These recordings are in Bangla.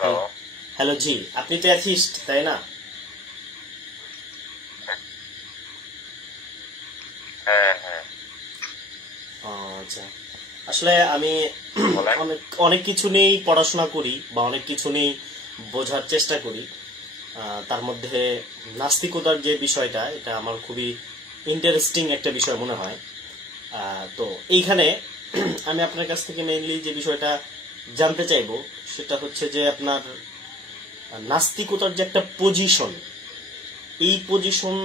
হ্যালো। হ্যালো জি, আপনি তো অ্যাথিস্ট তাই না? হ্যাঁ হ্যাঁ, আচ্ছা, আসলে আমি বলেন। অনেক অনেক কিছু নিয়েই পড়াশোনা করি বা অনেক কিছু নিয়েই বোঝার চেষ্টা করি। তার মধ্যে নাস্তিকতার যে বিষয়টা, এটা আমার খুবই ইন্টারেস্টিং একটা বিষয় মনে হয়। তো এইখানে আমি আপনার কাছ থেকে মেইনলি যে বিষয়টা জানতে চাইবো সেটা হচ্ছে যে আপনার নাস্তিকতার যে একটা পজিশন, এই পজিশন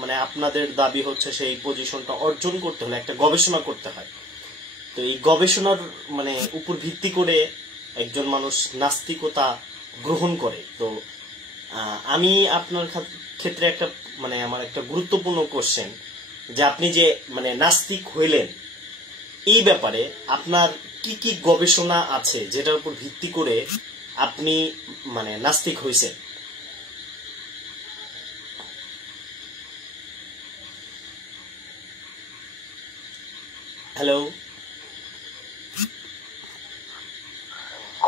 মানে আপনাদের দাবি হচ্ছে সেই পজিশনটা অর্জন করতে হলে একটা গবেষণা করতে হয়। তো এই গবেষণার মানে উপর ভিত্তি করে একজন মানুষ নাস্তিকতা গ্রহণ করে। তো আমি আপনার ক্ষেত্রে একটা মানে আমার একটা গুরুত্বপূর্ণ কোশ্চেন, যে আপনি যে মানে নাস্তিক হইলেন, এই ব্যাপারে আপনার কি কি গবেষণা আছে যেটার উপর ভিত্তি করে আপনি মানে নাস্তিক হইছেন? হ্যালো।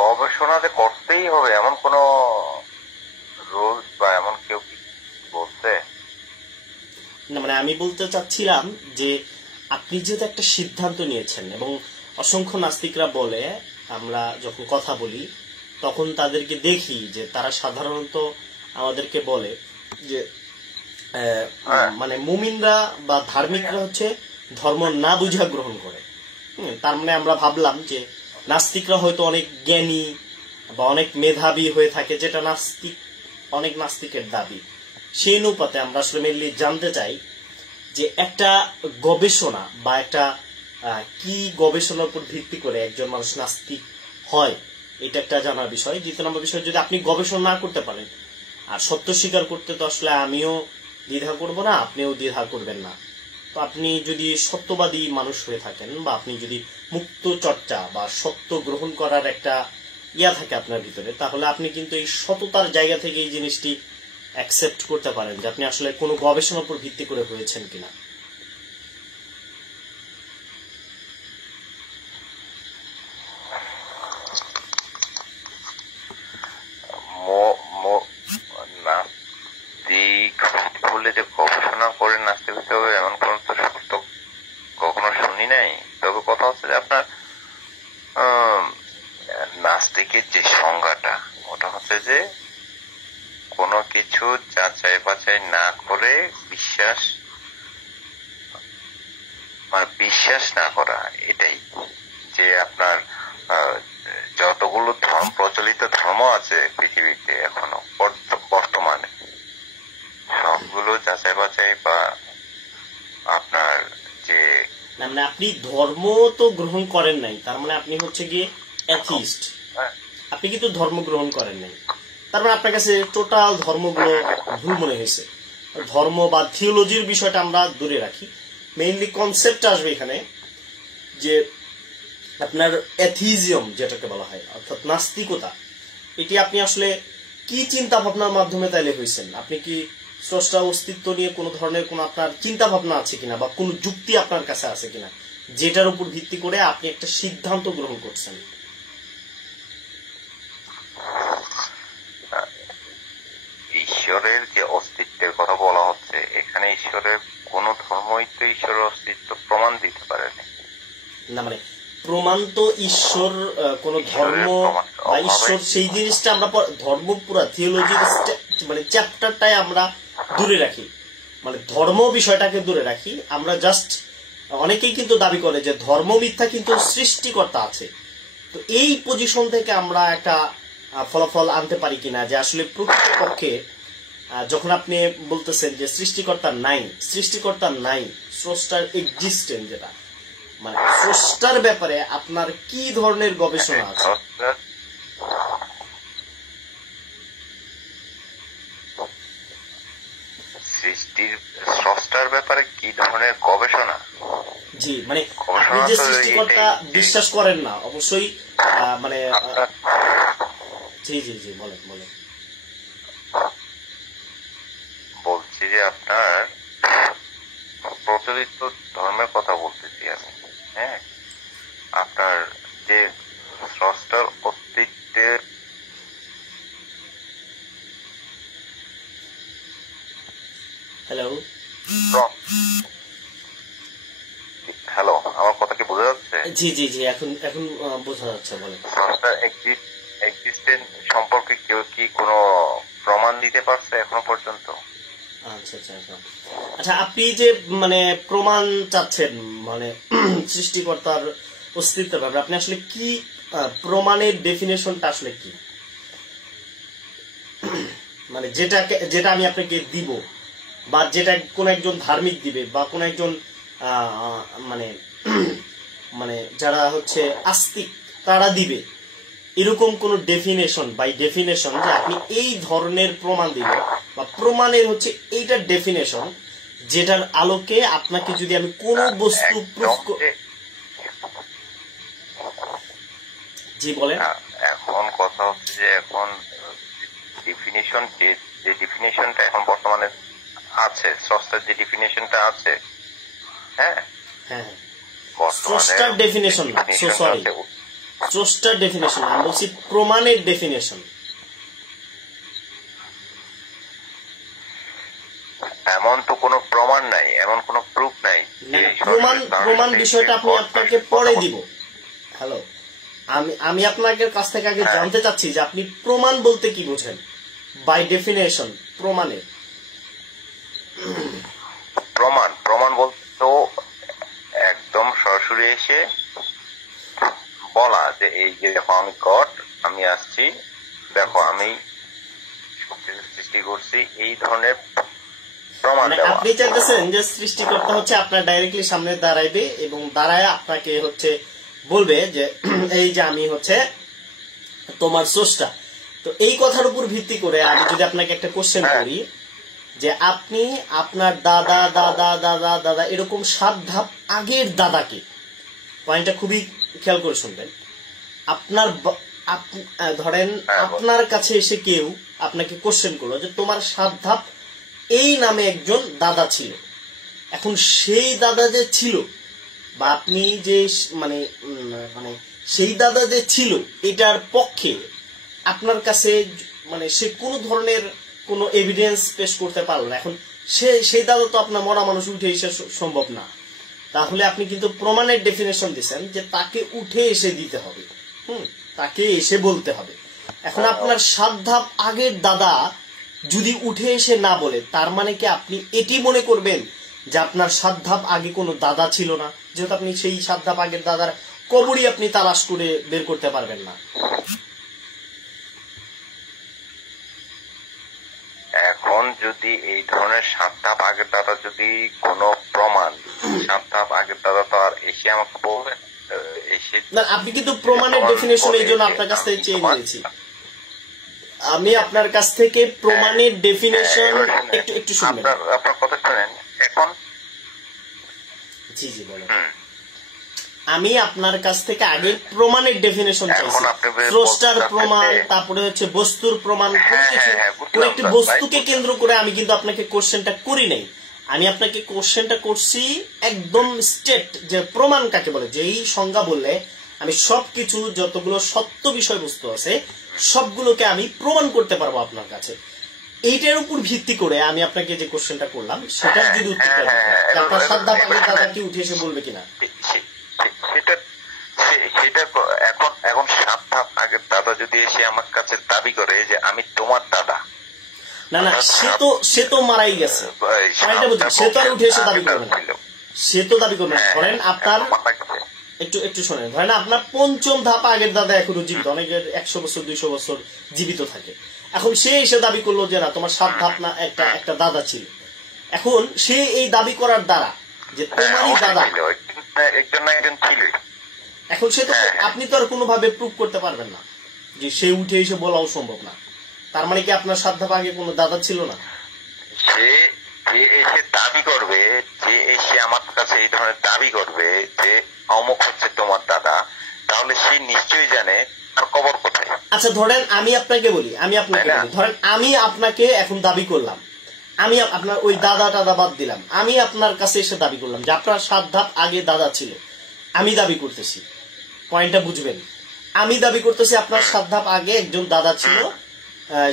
গবেষণা যে করতেই হবে এমন কোনো রুলস বা এমন কেউ কি বলছে? না মানে আমি বলতে চাচ্ছিলাম যে আপনি যেহেতু একটা সিদ্ধান্ত নিয়েছেন, এবং অসংখ্য নাস্তিকরা বলে, আমরা যখন কথা বলি তখন তাদেরকে দেখি যে তারা সাধারণত আমাদেরকে বলে যে হ্যাঁ মানে মুমিনরা বা ধার্মিকরা হচ্ছে ধর্ম না বুঝা গ্রহণ করে। তার মানে আমরা ভাবলাম যে নাস্তিকরা হয়তো অনেক জ্ঞানী বা অনেক মেধাবী হয়ে থাকে, যেটা নাস্তিক অনেক নাস্তিকের দাবি। সেই অনুপাতে আমরা আসলে মেনলি জানতে চাই যে একটা গবেষণা বা একটা কি গবেষণার উপর ভিত্তি করে একজন মানুষ নাস্তিক হয়, এটা একটা জানার বিষয়। দ্বিতীয় নম্বর বিষয়, যদি আপনি গবেষণা না করতে পারেন আর সত্য স্বীকার করতে, তো আসলে আমিও দ্বিধা করব না, আপনিও দ্বিধা করবেন না। তো আপনি যদি সত্যবাদী মানুষ হয়ে থাকেন বা আপনি যদি মুক্ত চর্চা বা সত্য গ্রহণ করার একটা ইয়া থাকে আপনার ভিতরে, তাহলে আপনি কিন্তু এই সততার জায়গা থেকে এই জিনিসটি অ্যাকসেপ্ট করতে পারেন যে আপনি আসলে কোনো গবেষণার উপর ভিত্তি করে হয়েছেন কিনা। নাস্তিক বলে যে গবেষণা করে নাস্তিক হতে হবে এমন কোন তো শর্ত কখনো শুনি নাই। তবে কথা হচ্ছে যে আপনার নাস্তিকের যে সংজ্ঞাটা, ওটা হচ্ছে যে কোনো কিছু যাচাই বাছাই না করে বিশ্বাস, মানে বিশ্বাস না করা, এটাই। যে আপনার যতগুলো প্রচলিত ধর্ম আছে পৃথিবীতে এখনো বর্তমানে, সবগুলো যাচাই বাছাই বা আপনার যে না মানে আপনি ধর্ম তো গ্রহণ করেন নাই, তার মানে আপনি হচ্ছে গিয়ে অ্যাথিস্ট। আপনি কিন্তু ধর্ম গ্রহণ করেন নাই, তার মানে আপনার কাছে টোটাল ধর্মগুলো ভুল মনে হয়েছে। ধর্ম বা থিওলজির বিষয়টা আমরা দূরে রাখি, মেইনলি কনসেপ্ট আসবে এখানে যে আপনার অ্যাথিজম যেটাকে বলা হয়, অর্থাৎ নাস্তিকতা, এটি আপনি আসলে কি চিন্তা ভাবনার মাধ্যমে তাইলে হয়েছেন? আপনি কি স্রষ্টা অস্তিত্ব নিয়ে কোনো ধরনের কোনো আপনার চিন্তা ভাবনা আছে কিনা বা কোনো যুক্তি আপনার কাছে আছে কিনা, যেটার উপর ভিত্তি করে আপনি একটা সিদ্ধান্ত গ্রহণ করছেন? ঈশ্বরের যে অস্তিত্বের কথা বলা হচ্ছে এখানে, ঈশ্বরের কোন ধর্মই তো ঈশ্বরের অস্তিত্ব প্রমাণ দিতে পারে না মানে প্রমাণ তো ঈশ্বর কোন ধর্ম বা ঈশ্বর সেই জিনিসটা আমরা ধর্ম পুরা থিওলজির মানে চ্যাপ্টারটাই আমরা দূরে রাখি, মানে ধর্ম বিষয়টাকে দূরে রাখি আমরা। জাস্ট অনেকেই কিন্তু দাবি করে যে ধর্ম মিথ্যা কিন্তু সৃষ্টিকর্তা আছে। তো এই পজিশন থেকে আমরা একটা ফলাফল আনতে পারি কিনা যে আসলে প্রকৃতপক্ষে যখন আপনি বলতেছেন যে সৃষ্টিকর্তা নাই, স্রষ্টার এক্সিস্টেন্স, যেটা মানে স্রষ্টার ব্যাপারে আপনার কি ধরনের গবেষণা আছে? সৃষ্টির স্রষ্টার ব্যাপারে কি ধরনের গবেষণা? জি মানে আপনি যে সৃষ্টিকর্তা বিশ্বাস করেন না অবশ্যই, মানে জি জি জি বলেন বলেন। বলছি যে আপনার প্রচলিত ধর্মের কথা বলতেছি আমি। হ্যাঁ, আপনার যে স্রষ্টার অস্তিত্বের হ্যালো, হ্যালো, আমার কথা কি বোঝা যাচ্ছে? জি জি জি, এখন এখন বোঝা যাচ্ছে, বলেন। স্রষ্টার এক্সিস্টেন্স সম্পর্কে কেউ কি কোনো প্রমাণ দিতে পারছে এখনো পর্যন্ত? আচ্ছা আচ্ছা আচ্ছা আচ্ছা, আপনি যে মানে প্রমাণ চাচ্ছেন, মানে সৃষ্টিকর্তার অস্তিত্বের ব্যাপারে, আপনি আসলে কি প্রমাণের ডেফিনেশনটা আসলে কি? মানে যেটা আমি আপনাকে দিব, বা যেটা কোন একজন ধার্মিক দিবে, বা কোন একজন মানে মানে যারা হচ্ছে আস্তিক তারা দিবে, এরকম কোন ডেফিনেশন বাই ডেফিনেশন যে আপনি এই ধরনের প্রমাণ দিবেন, বা প্রমাণের হচ্ছে এইটার ডেফিনেশন, যেটার আলোকে আপনাকে যদি আমি কোন বস্তু জি বলেন। এখন কথা হচ্ছে যে এখন ডেফিনেশন, যে ডেফিনেশনটা এখন বর্তমানে আছে, স্রষ্টার যে ডেফিনেশনটা আছে, হ্যাঁ হ্যাঁ, স্রষ্টার ডেফিনেশন না, সো সরি, স্রষ্টার ডেফিনেশন আমি বলছি প্রমাণের ডেফিনেশন। এমন তো কোনো প্রমাণ নাই, এমন কোনো প্রুফ নাই। প্রমাণ বিষয়টা আপনি আপনাকে পরে দিব। হ্যালো, আমি আপনাদের কাছ থেকে আগে জানতে চাচ্ছি যে আপনি প্রমাণ বলতে কি বোঝেন বাই ডেফিনেশন। প্রমাণ বলতে তো একদম সরাসরি এসে বলা যে এই যে দেখো আমি গড, আমি আসছি, দেখো আমি সবকিছু সৃষ্টি করছি, এই ধরনের প্রমাণ দেওয়া। আপনি চাইতেছেন যে সৃষ্টিকর্তা হচ্ছে আপনার ডাইরেক্টলি সামনে দাঁড়াইবে এবং দাঁড়ায় আপনাকে হচ্ছে বলবে যে এই যে আমি হচ্ছে তোমার স্রষ্টা। তো এই কথার উপর ভিত্তি করে আমি যদি আপনাকে একটা কোশ্চেন করি যে আপনি আপনার দাদা দাদা দাদা দাদা এরকম 7 ধাপ আগের দাদাকে, পয়েন্টটা খুবই খেয়াল করে শুনবেন, আপনার ধরেন আপনার কাছে এসে কেউ আপনাকে কোশ্চেন করলো যে তোমার 7 ধাপ এই নামে একজন দাদা ছিল। এখন সেই দাদা যে ছিল, বা আপনি যে মানে মানে সেই দাদা যে ছিল, এটার পক্ষে আপনার কাছে মানে সে কোনো ধরনের কোনো এভিডেন্স পেশ করতে পারলো না। এখন সেই দাদা তো আপনার মরা মানুষ উঠে এসে সম্ভব না। তাহলে আপনি কিন্তু প্রমাণের ডেফিনেশন দিচ্ছেন যে তাকে উঠে এসে দিতে হবে, তাকে এসে বলতে হবে। এখন আপনার 7 ধাপ আগের দাদা যদি উঠে এসে না বলে, তার মানে কি আপনি এটি মনে করবেন যে আপনার 7 ধাপ আগে কোনো দাদা ছিল না, যেহেতু আপনি সেই 7 ধাপ আগের দাদার কবরই আপনি তালাশ করে বের করতে পারবেন না। এখন যদি এই ধরনের 7 ধাপ আগের দাদা যদি কোনো প্রমাণ, 7 ধাপ আগের দাদা তো আর এসে আমাকে বলবেন, না আপনি কিন্তু প্রমাণের ডেফিনেশন এই জন্য আপনার কাছ থেকে চেয়ে নিয়েছি। আমি আপনার কাছ থেকে প্রমাণের ডেফিনেশন একটু শুনবেন, আপনার কথা শুনেন এখন। জি জি বলেন। আমি আপনার কাছ থেকে আগে প্রমাণের ডেফিনেশন চাইছি, স্রষ্টার প্রমাণ, তারপরে হচ্ছে বস্তুর প্রমাণ। কোন একটি বস্তুকে কেন্দ্র করে আমি কিন্তু আপনাকে কোশ্চেনটা করি নাই। আমি আপনাকে কোশ্চেনটা করছি একদম স্ট্রেট, যে প্রমাণ কাকে বলে, যেই সংজ্ঞা বললে আমি সবকিছু যতগুলো সত্য বিষয়বস্তু আছে সবগুলোকে আমি প্রমাণ করতে পারবো আপনার কাছে। এইটার উপর ভিত্তি করে আমি আপনাকে যে কোশ্চেনটা করলাম সেটার যদি উত্তরটা দিতে, আপনার 7 ধাপ আগের দাদা কি উঠে এসে বলবে কিনা। সেটা এখন 7 ধাপ আগের দাদা যদি এসে আমার কাছে দাবি করে যে আমি তোমার দাদা, না না, সে তো মারাই গেছে, সে তো আর উঠে এসে দাবি করবে না, সে তো দাবি করবে না। ধরেন আপনার একটু শোনেন, ধরেন আপনার 5ম ধাপ আগের দাদা এখনো জীবিত, অনেকের 100 বছর 200 বছর জীবিত থাকে। এখন সে এসে দাবি করলো যে না তোমার 7 ধাপ না একটা দাদা ছিল। এখন সে এই দাবি করার দ্বারা যে তোমারই দাদা একজন ছিল, এখন সে তো আপনি তো আর কোনোভাবে প্রুভ করতে পারবেন না যে সে উঠে এসে বলাও সম্ভব না। তার মানে কি আপনার 7 ধাপ আগে কোনো দাদা ছিল না? সে এসে দাবি করবে, যে এসে আমার কাছে এই ধরনের দাবি করবে যে অমুক হচ্ছে তোমার দাদা, তাহলে সে নিশ্চয়ই জানে তার কবর কোথায়। আচ্ছা ধরেন আমি আপনাকে বলি, ধরেন আমি আপনাকে এখন দাবি করলাম, আমি আপনার ওই দাদা টাদা বাদ দিলাম, আমি আপনার কাছে এসে দাবি করলাম যে আপনার 7 ধাপ আগে দাদা ছিল। আমি দাবি করতেছি, পয়েন্টটা বুঝবেন, আমি দাবি করতেছি আপনার 7 ধাপ আগে একজন দাদা ছিল,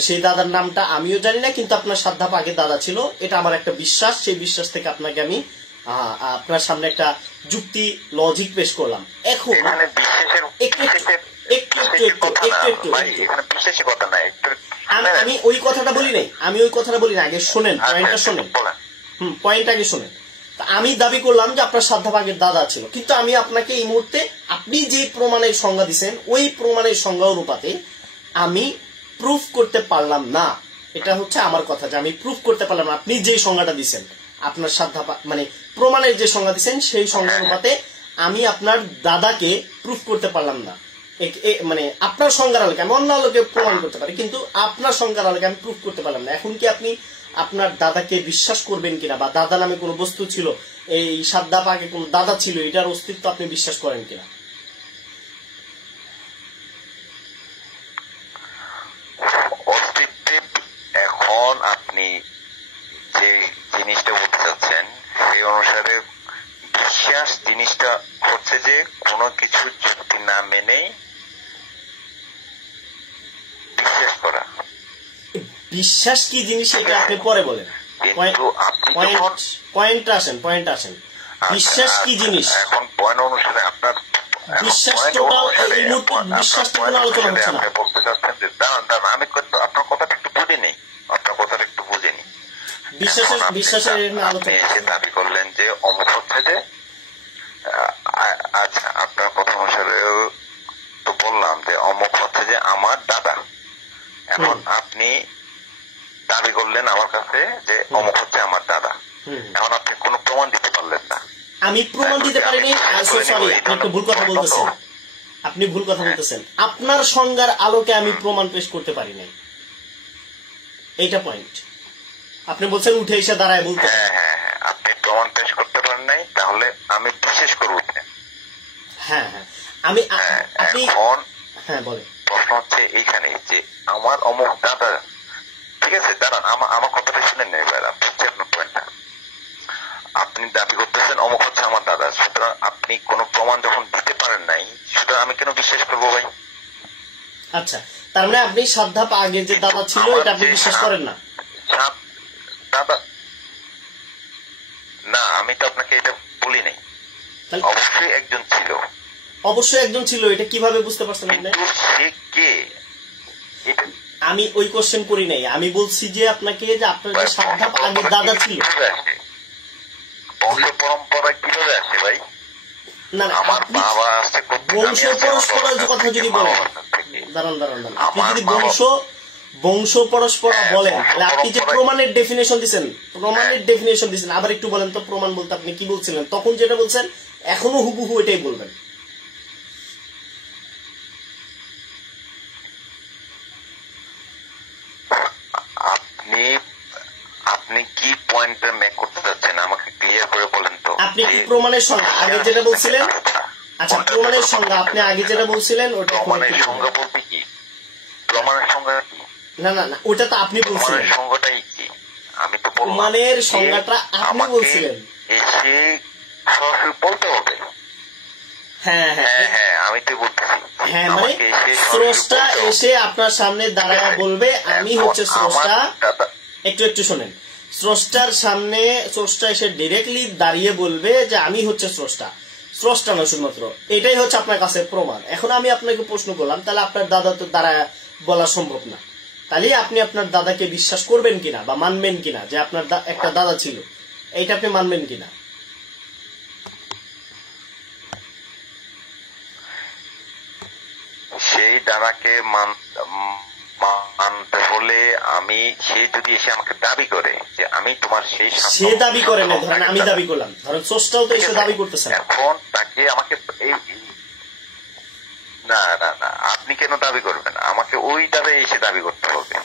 সেই দাদার নামটা আমিও জানি না, কিন্তু আপনার 7 ধাপ আগে দাদা ছিল, এটা আমার একটা বিশ্বাস। সেই বিশ্বাস থেকে আপনাকে আমি আপনার সামনে একটা যুক্তি লজিক পেশ করলাম। এখন আমি ওই কথাটা বলি নাই, আগে শোনেন, পয়েন্টটা শোনেন, পয়েন্ট আগে শোনেন। আমি দাবি করলাম যে আপনার 7 ধাপ আগের দাদা ছিল, কিন্তু আমি আপনাকে এই মুহূর্তে আপনি যে প্রমাণের সংজ্ঞা দিচ্ছেন ওই প্রমাণের সংজ্ঞা অনুপাতে আমি প্রুফ করতে পারলাম না। এটা হচ্ছে আমার কথা, যে আমি প্রুফ করতে পারলাম না। আপনি যে সংজ্ঞাটা দিচ্ছেন আপনার 7 ধাপ মানে প্রমাণের যে সংজ্ঞা দিচ্ছেন সেই সংজ্ঞা অনুপাতে আমি আপনার দাদাকে প্রুফ করতে পারলাম না। মানে আপনার সংজ্ঞার আলোকে আমি অন্য আলোকে প্রমাণ করতে পারি, কিন্তু আপনার সংজ্ঞার আলোকে আমি প্রুফ করতে পারলাম না। এখন কি আপনি আপনার দাদাকে বিশ্বাস করবেন কিনা, বা দাদা নামে কোনো বস্তু ছিল, এই 7 ধাপ আগে কোন দাদা ছিল, এটার অস্তিত্ব আপনি বিশ্বাস করেন কিনা? এখন আপনি যে জিনিসটা বলতে চাচ্ছেন সেই অনুসারে বিশ্বাস জিনিসটা হচ্ছে যে কোনো কিছু যুক্তি না মেনে বিশ্বাস করা। বিশ্বাস কি জিনিস এটা আপনি পরে বলেন, পয়েন্টে আসেন। বিশ্বাস কি জিনিস? এখন পয়েন্ট অনুসারে আপনার বিশ্বাস টোটাল এই মুহূর্তে বিশ্বাস তো কোনো আলোচনা হচ্ছে না। বলতে চাচ্ছেন যে দাঁড়ান আমি আপনার কথাটা একটু বুঝিনি, বিশ্বাসের আলোচনা এসে দাবি করলেন যে অমুক হচ্ছে যে, আচ্ছা আপনার কথা অনুসারে তো বললাম যে অমুক হচ্ছে যে আমার দাদা। এখন আপনি দাবি করলেন আমার কাছে যে অমুক হচ্ছে আমার দাদা, এখন আপনি কোনো প্রমাণ দিতে পারলেন না। আমি প্রমাণ দিতে পারিনি, সরি আপনি একটু ভুল কথা বলতেছেন, আপনার সংজ্ঞার আলোকে আমি প্রমাণ পেশ করতে পারি নাই, এইটা পয়েন্ট। আপনি বলছেন উঠে এসে দাঁড়ায় বলতে, হ্যাঁ আপনি প্রমাণ পেশ করতে পারেন নাই, তাহলে আমি বিশেষ করে উঠে আমি আপনি বলেন। প্রশ্ন হচ্ছে এইখানে যে আমার অমুক দাদা, ঠিক আছে দাঁড়ান আমার কথাটা শুনেন নেই ভাই, আপনার পয়েন্টটা আপনি দাবি করতেছেন অমুক হচ্ছে আমার দাদা, সুতরাং আপনি কোনো প্রমাণ যখন দিতে পারেন নাই, সুতরাং আমি কেন বিশ্বাস করবো ভাই? আচ্ছা, তার মানে আপনি 7 ধাপ আগে যে দাদা ছিল এটা আপনি বিশ্বাস করেন না? দাদা না, আমি তো আপনাকে এটা বলি নাই। অবশ্যই একজন ছিল, এটা কিভাবে বুঝতে পারছেন আপনি? সে কে? আমি ওই কোশ্চেন করি নাই, আমি বলছি যে আপনাকে যে আপনার যে 7 ধাপ আগে দাদা ছিল, বংশ পরম্পরা কিভাবে আসে ভাই? না আমার বাবা আছে, বংশ পরস্পরের কথা যদি বলেন, দাঁড়ান আপনি যদি বংশ পরস্পর বলেন, তাহলে আপনি যে প্রমাণের ডেফিনেশন দিচ্ছেন, আবার একটু বলেন তো প্রমাণ বলতে আপনি কি বলছিলেন? তখন যেটা বলছেন এখনো হুবহু এটাই বলবেন। আপনি কি পয়েন্টটা মেক করতে চাচ্ছেন আমাকে ক্লিয়ার করে বলেন তো। আপনি কি প্রমাণের সংজ্ঞা আগে যেটা বলছিলেন, আচ্ছা প্রমাণের সংজ্ঞা আপনি আগে যেটা বলছিলেন ওটা প্রমাণের সংজ্ঞা বলতে কি? প্রমাণের সংজ্ঞা কি? না ওটা তো আপনি বলছিলেন। সংজ্ঞাটাই কি? আমি তো বললাম প্রমাণের সংজ্ঞাটা আপনি বলছিলেন, এসে সরাসরি বলতে হবে। হ্যাঁ আমি তো বলতেছি, মানে স্রষ্টা এসে আপনার সামনে দাঁড়ায় বলবে আমি হচ্ছে স্রষ্টা। একটু শোনেন, স্রষ্টার সামনে স্রষ্টা এসে ডিরেক্টলি দাঁড়িয়ে বলবে যে আমি হচ্ছে স্রষ্টা না শুধুমাত্র, এটাই হচ্ছে আপনার কাছে প্রমাণ। এখন আমি আপনাকে প্রশ্ন করলাম, তাহলে আপনার দাদা তো দাঁড়ায় বলা সম্ভব না, তাহলে আপনি আপনার দাদাকে বিশ্বাস করবেন কিনা বা মানবেন কিনা যে আপনার একটা দাদা ছিল, এইটা আপনি মানবেন কিনা? সেই দাদাকে মানতে হলে সে যদি এসে আমাকে দাবি করে যে আমি তোমার সে দাবি করে না, ধরেন আমি দাবি করলাম, ধরেন স্রষ্টাও তো এসে দাবি করতেছে, এখন তাকে আমাকে না আপনি কেন দাবি করবেন? আমাকে ওই দাবি এসে দাবি করতে হবে।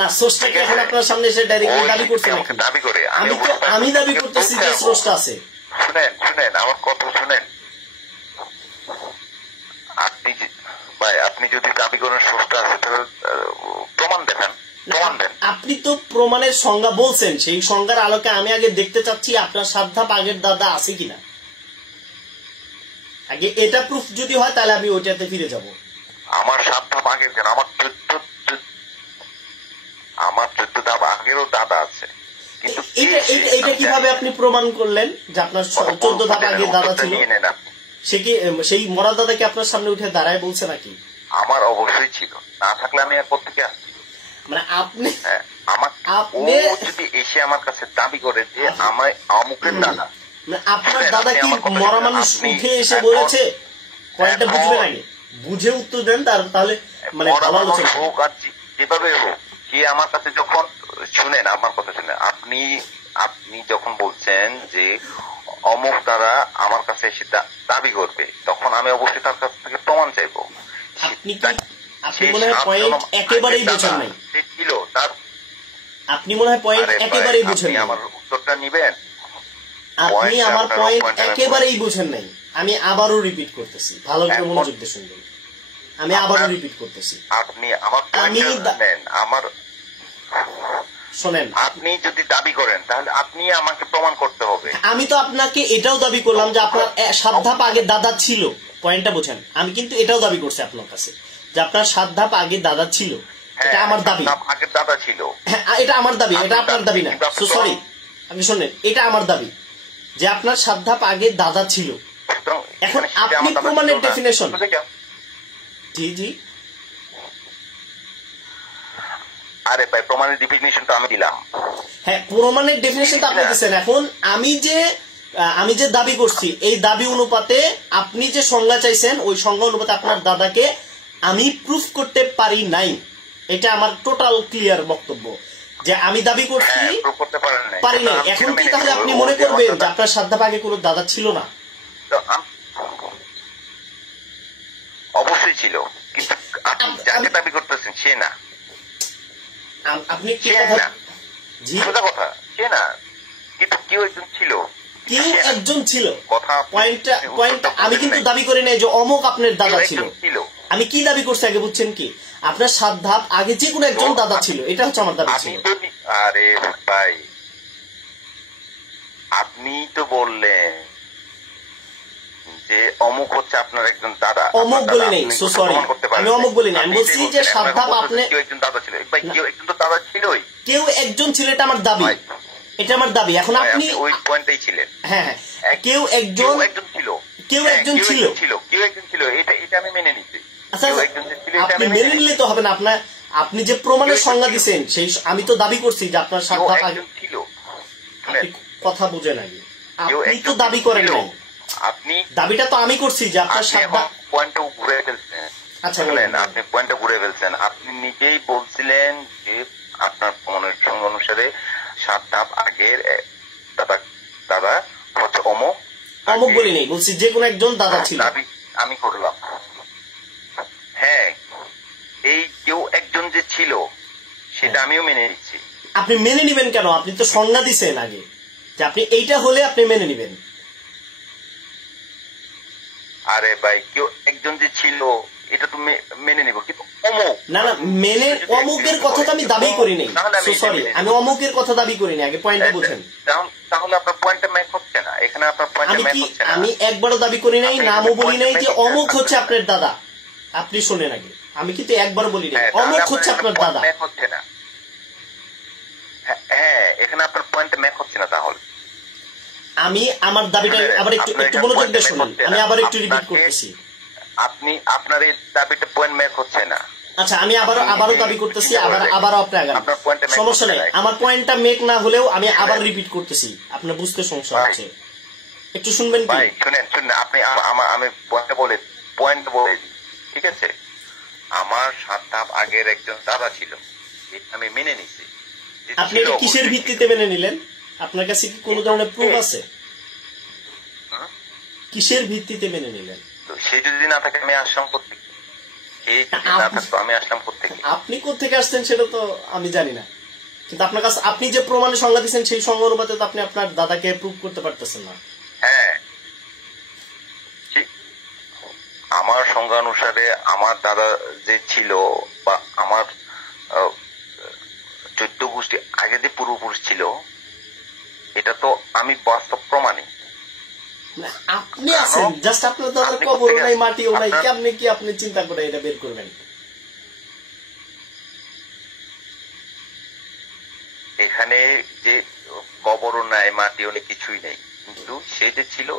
না স্রষ্টাকে এখন আপনার সামনে এসে ডাইরেক্টলি দাবি করছে নাকি? দাবি করে আমি দাবি করতেছি যে স্রষ্টা আছে। শুনেন আমার কথা শুনেন, আপনি যদি দাবি করেন স্রষ্টা আছে তাহলে প্রমাণ দেখান, প্রমাণ দেন। আপনি তো প্রমাণের সংজ্ঞা বলছেন, সেই সংজ্ঞার আলোকে আমি আগে দেখতে চাচ্ছি আপনার 7 ধাপ আগের দাদা আছে কিনা। আগে এটা প্রুফ যদি হয় তাহলে আমি ওইটাতে ফিরে যাব। আমার 7 ধাপ আগের কেন, আমার আগেরও দাদা আছে, কিন্তু এটা কিভাবে আপনি প্রমাণ করলেন যে আপনার 14 ধাপ আগে দাদা ছিল? সে কি সেই মরা দাদাকে আপনার সামনে উঠে দাঁড়ায় বলছে নাকি? আমার অবশ্যই ছিল, না থাকলে আমি আর কোথেকে আসছি? মানে আপনি যদি এসে আমার কাছে দাবি করে যে আমায় অমুকের দাদা, আপনার দাদা কি মরা মানুষ উঠে এসে বলেছে? পয়েন্টটা বুঝবেন আগে, বুঝে উত্তর দেন, তাহলে মানে ভালো আলোচনা হোক। আর যেভাবে হোক, কে আমার কাছে যখন শুনেন, আমার কথা শুনেন, আপনি যখন বলছেন যে অমুক দ্বারা আমার কাছে এসে দাবি করবে, তখন আমি অবশ্যই তার কাছ থেকে প্রমাণ চাইবো। আপনি মনে হয় পয়েন্ট একেবারেই বুঝেন নাই। ছিল তার, আপনি মনে হয় পয়েন্ট একেবারেই বুঝেন নাই। আমার উত্তরটা নিবেন? আপনি আমার পয়েন্ট একেবারেই বুঝেন নাই। আমি আবারও রিপিট করতেছি, ভালো করে মনোযোগ দিয়ে শুনবেন। আমি আবারও রিপিট করতেছি। আপনি আমার আমার শোনেন, আপনি যদি দাবি করেন তাহলে আপনি আমাকে প্রমাণ করতে হবে। আমি তো আপনাকে এটাও দাবি করলাম যে আপনার 7 ধাপ আগে দাদা ছিল। পয়েন্টটা বোঝেন, আমি কিন্তু এটাও দাবি করছি আপনার কাছে যে আপনার 7 ধাপ আগে দাদা ছিল। এটা আমার দাবি। আগে দাদা ছিল, হ্যাঁ, এটা আমার দাবি, এটা আপনার দাবি না। সরি, আপনি শোনেন, এটা আমার দাবি যে আপনার 7 ধাপ আগে দাদা ছিল। এখন আপনি প্রমাণের ডেফিনেশন। জি জি, আরে ভাই, প্রমাণের ডেফিনিশন তো আমি দিলাম। হ্যাঁ, প্রমাণের ডেফিনেশন তো আপনি দিচ্ছেন। এখন আমি যে দাবি করছি, এই দাবি অনুপাতে আপনি যে সংজ্ঞা চাইছেন, ওই সংজ্ঞা অনুপাতে আপনার দাদাকে আমি প্রুফ করতে পারি নাই। এটা আমার টোটাল ক্লিয়ার বক্তব্য যে আমি দাবি করছি পারি নাই। এখন কি তাহলে আপনি মনে করবেন যে আপনার 7 ধাপ আগে কোনো দাদা ছিল না? অবশ্যই ছিল, কিন্তু আপনি যাকে দাবি করতেছেন সে না। আপনি কি কথা, সে না, কিন্তু কেউ একজন ছিল। কেউ একজন ছিল, পয়েন্ট আমি কিন্তু দাবি করি নাই যে অমুক আপনার দাদা ছিল। আমি কি দাবি করছি আগে বুঝছেন কি? আপনার 7 ধাপ আগে যে কোনো একজন দাদা ছিল, এটা হচ্ছে আমার দাবি ছিল। আরে ভাই, আপনি তো বললেন যে অমুক হচ্ছে আপনার একজন দাদা। অমুক বলি নাই, সো সরি, আমি অমুক বলি না। আমি বলছি যে 7 ধাপ আপনি কেউ একজন দাদা ছিল। ভাই, কেউ একজন তো দাদা ছিলই। কেউ একজন ছিল, এটা আমার দাবি, এটা আমার দাবি। এখন আপনি ওই পয়েন্টেই ছিলেন। হ্যাঁ হ্যাঁ, কেউ একজন ছিল, কেউ একজন ছিল, এটা আমি মেনে নিচ্ছি। আচ্ছা, আপনি মেনে নিলে তো হবে না। আপনি যে প্রমাণের সংজ্ঞা দিচ্ছেন, সেই আমি তো দাবি করছি যে আপনার 7 ধাপ আগে ছিল। কথা বুঝেন আগে, আপনি তো দাবি করেন নাই। আপনি দাবিটা তো আমি করছি যে আপনার 7 ধাপ। পয়েন্টটা ঘুরে ফেলছেন। আচ্ছা, আপনি পয়েন্টটা ঘুরে ফেলছেন। আপনি নিজেই বলছিলেন যে আপনার প্রমাণের সংজ্ঞা অনুসারে 7 ধাপ আগের দাদা হচ্ছে অমুক। অমুক বলি নাই, বলছি যে কোনো একজন দাদা ছিল। দাবি আমি করলাম। হ্যাঁ, এই কেউ একজন যে ছিল সেটা আমিও মেনে নিচ্ছি। আপনি মেনে নিবেন কেন? আপনি তো সংজ্ঞা দিছেন আগে যে আপনি এইটা হলে আপনি মেনে নিবেন। আরে ভাই, কেউ একজন যে ছিল এটা তো মেনে নিব, কিন্তু অমুক না না, মেনে অমুকের কথা তো আমি দাবি করি নাই। সরি, আমি অমুকের কথা দাবি করি নাই। আগে পয়েন্টটা বুঝেন। তাহলে আপনার পয়েন্টটা ম্যাচ হচ্ছে না। এখানে আপনার পয়েন্টটা ম্যাচ হচ্ছে না। আমি একবারও দাবি করি নাই, নামও বলি নাই যে অমুক হচ্ছে আপনার দাদা। আপনি শুনেন আগে, আমি কিন্তু একবারও বলি নাই অমুক হচ্ছে আপনার দাদা। ম্যাচ হচ্ছে না। হ্যাঁ, এখানে আপনার পয়েন্টটা ম্যাচ হচ্ছে না। তাহলে আমি আমার দাবিটা আবার একটু মনোযোগ দিয়ে শুনুন। আমি আবার একটু রিপিট করতেছি। আপনি আপনার এই দাবিটা পয়েন্ট ম্যাচ হচ্ছে না। আচ্ছা, আমি আবারও দাবি করতেছি, আবারও আপনি আগান, সমস্যা নেই। আমার পয়েন্টটা মেক না হলেও আমি আবার রিপিট করতেছি, আপনার বুঝতে সমস্যা হচ্ছে। একটু শুনবেন কি? শুনেন, আপনি আমি পয়েন্ট বলে দিই, ঠিক আছে? আমার 7 ধাপ আগের একজন দাদা ছিল, আমি মেনে নিছি। আপনি এটা কিসের ভিত্তিতে মেনে নিলেন? আপনার কাছে কি কোনো ধরনের প্রুফ আছে? কিসের ভিত্তিতে মেনে নিলেন? সে যদি না থাকে আমি আসলাম কোথেকে? আমি আসলাম কোথেকে? আপনি কোথেকে আসছেন সেটা তো আমি জানি না, কিন্তু আপনার কাছে আপনি যে প্রমাণের সংজ্ঞা দিচ্ছেন সেই সংজ্ঞা অনুপাতে তো আপনি আপনার দাদাকে প্রুফ করতে পারতেছেন না। হ্যাঁ, আমার সংজ্ঞা অনুসারে আমার দাদা যে ছিল, বা আমার 14 গোষ্ঠী আগে যে পূর্বপুরুষ ছিল, এটা তো আমি বাস্তব প্রমাণই। আপনি আছেন, জাস্ট আপনার দাদার কবরও নাই, মাটিও নাই, কেমনে কি আপনি চিন্তা করে এটা বের করবেন? এখানে যে কবরও নাই, মাটিও নেই, কিছুই নেই, কিন্তু সে যে ছিল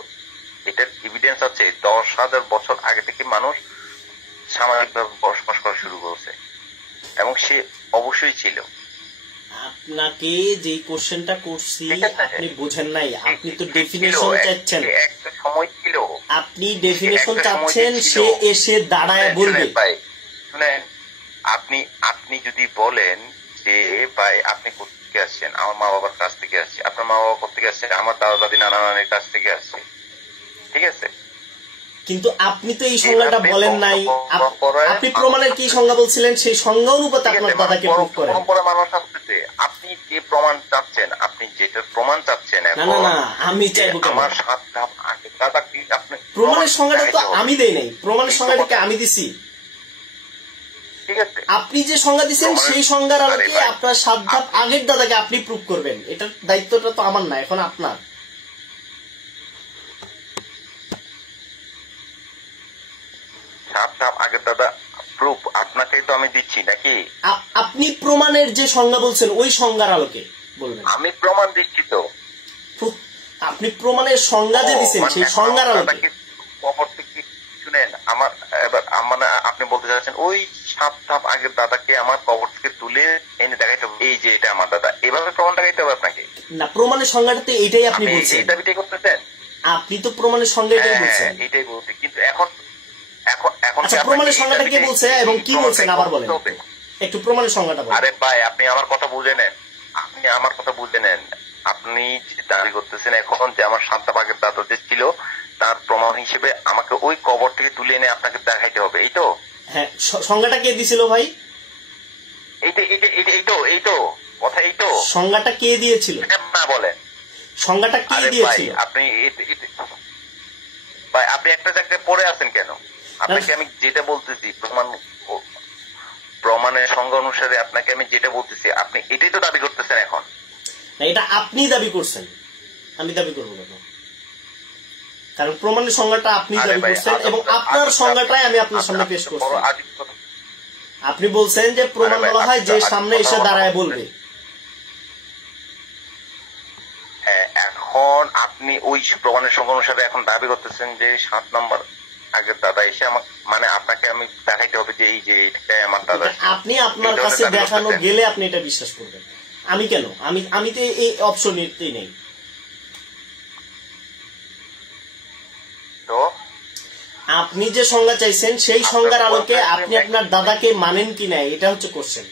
এটার এভিডেন্স আছে 10,000 বছর আগে থেকে মানুষ সামাজিকভাবে বসবাস করা শুরু করছে, এবং সে অবশ্যই ছিল। আপনাকে যে কোশ্চেনটা করছি আপনি বোঝেন নাই, আপনি তো ডেফিনেশন চাচ্ছেন, একটা সময় ছিল, আপনি ডেফিনেশন চাচ্ছেন সে এসে দাঁড়ায় বলবে। ভাই শুনেন, আপনি যদি বলেন যে ভাই আপনি কোথেকে আসছেন, আমার মা বাবার কাছ থেকে আসছে, আপনার মা বাবা কোথেকে আসছে, আমার দাদা দাদি নানা নানির কাছ থেকে আসছে, ঠিক আছে, কিন্তু আপনি তো এই সংজ্ঞাটা বলেন নাই। আপনি প্রমাণের কি সংজ্ঞা বলছিলেন, সেই সংজ্ঞা অনুপাতে আপনার দাদাকে প্রুফ করেন। মানুষ আসতেছে, আপনি যে প্রমাণ চাচ্ছেন, আপনি যেটা প্রমাণ চাচ্ছেন, না না না, আমি চাইবো আমার 7 ধাপ আগে দাদা কি, আপনি প্রমাণের সংজ্ঞাটা তো আমি দেই নাই, প্রমাণের সংজ্ঞাটাকে আমি দিছি। ঠিক আছে, আপনি যে সংজ্ঞা দিচ্ছেন সেই সংজ্ঞার আলোকে আপনার 7 ধাপ আগের দাদাকে আপনি প্রুফ করবেন, এটার দায়িত্বটা তো আমার না, এখন আপনার। 7 ধাপ আগের দাদা প্রুফ আপনাকে তো আমি দিচ্ছি নাকি? আপনি প্রমাণের যে সংজ্ঞা বলছেন ওই সংজ্ঞার আলোকে বলবেন। আমি প্রমাণ দিচ্ছি তো। আপনি প্রমাণের সংজ্ঞা যে দিচ্ছেন সেই সংজ্ঞার আলোকে। কবর থেকে শুনেন, আমার এবার মানে আপনি বলতে চাচ্ছেন ওই 7 ধাপ আগের দাদাকে আমার কবর থেকে তুলে এনে দেখাইতে হবে এই যে এটা আমার দাদা, এভাবে প্রমাণ দেখাইতে হবে আপনাকে? না, প্রমাণের সংজ্ঞাটাতে এটাই আপনি বলছেন, এই দাবিটাই করতেছেন আপনি তো প্রমাণের সংজ্ঞা এটাই বলছেন। এটাই বলছি, কিন্তু এখন আচ্ছা, প্রমাণের সংজ্ঞাটা কে বলছে এবং কি বলছেন আবার বলেন একটু, প্রমাণের সংজ্ঞাটা বলেন। আরে ভাই আপনি আমার কথা বুঝে নেন, আপনি দাবি করতেছেন এখন যে আমার 7 ধাপ আগের দাদা যে ছিল তার প্রমাণ হিসেবে আমাকে ওই কবর থেকে তুলে এনে আপনাকে দেখাইতে হবে, এই তো? হ্যাঁ, সংজ্ঞাটা কে দিছিল ভাই? এই তো কথা, এই তো সংজ্ঞাটা কে দিয়েছিল না বলেন, সংজ্ঞাটা কে দিয়েছিল? আপনি একটা জায়গায় পড়ে আছেন কেন? আপনাকে আমি যেটা বলতেছি প্রমাণের সংজ্ঞা অনুসারে আপনাকে আমি যেটা বলতেছি আপনি এটাই তো দাবি করতেছেন এখন। এটা আপনি দাবি করছেন, আমি দাবি করবো কেন? কারণ প্রমাণের সংজ্ঞাটা আপনি দাবি করছেন এবং আপনার সংজ্ঞাটাই আমি আপনার সামনে পেশ করছি। আপনি বলছেন যে প্রমাণ বলা হয় যে সামনে এসে দাঁড়ায় বলবে। হ্যাঁ, এখন আপনি ওই প্রমাণের সংজ্ঞা অনুসারে এখন দাবি করতেছেন যে 7 নম্বর আগের দাদা এসে আমার মানে আপনাকে আমি দেখাইতে হবে যে এই যে এটা আমার দাদা। আপনি আপনার কাছে দেখানো গেলে আপনি এটা বিশ্বাস করবেন, আমি কেন? আমি তো এই অপশন নিতেই নেই। তো আপনি যে সংজ্ঞা চাইছেন সেই সংজ্ঞার আলোকে আপনি আপনার দাদাকে মানেন কি না, এটা হচ্ছে কোশ্চেন।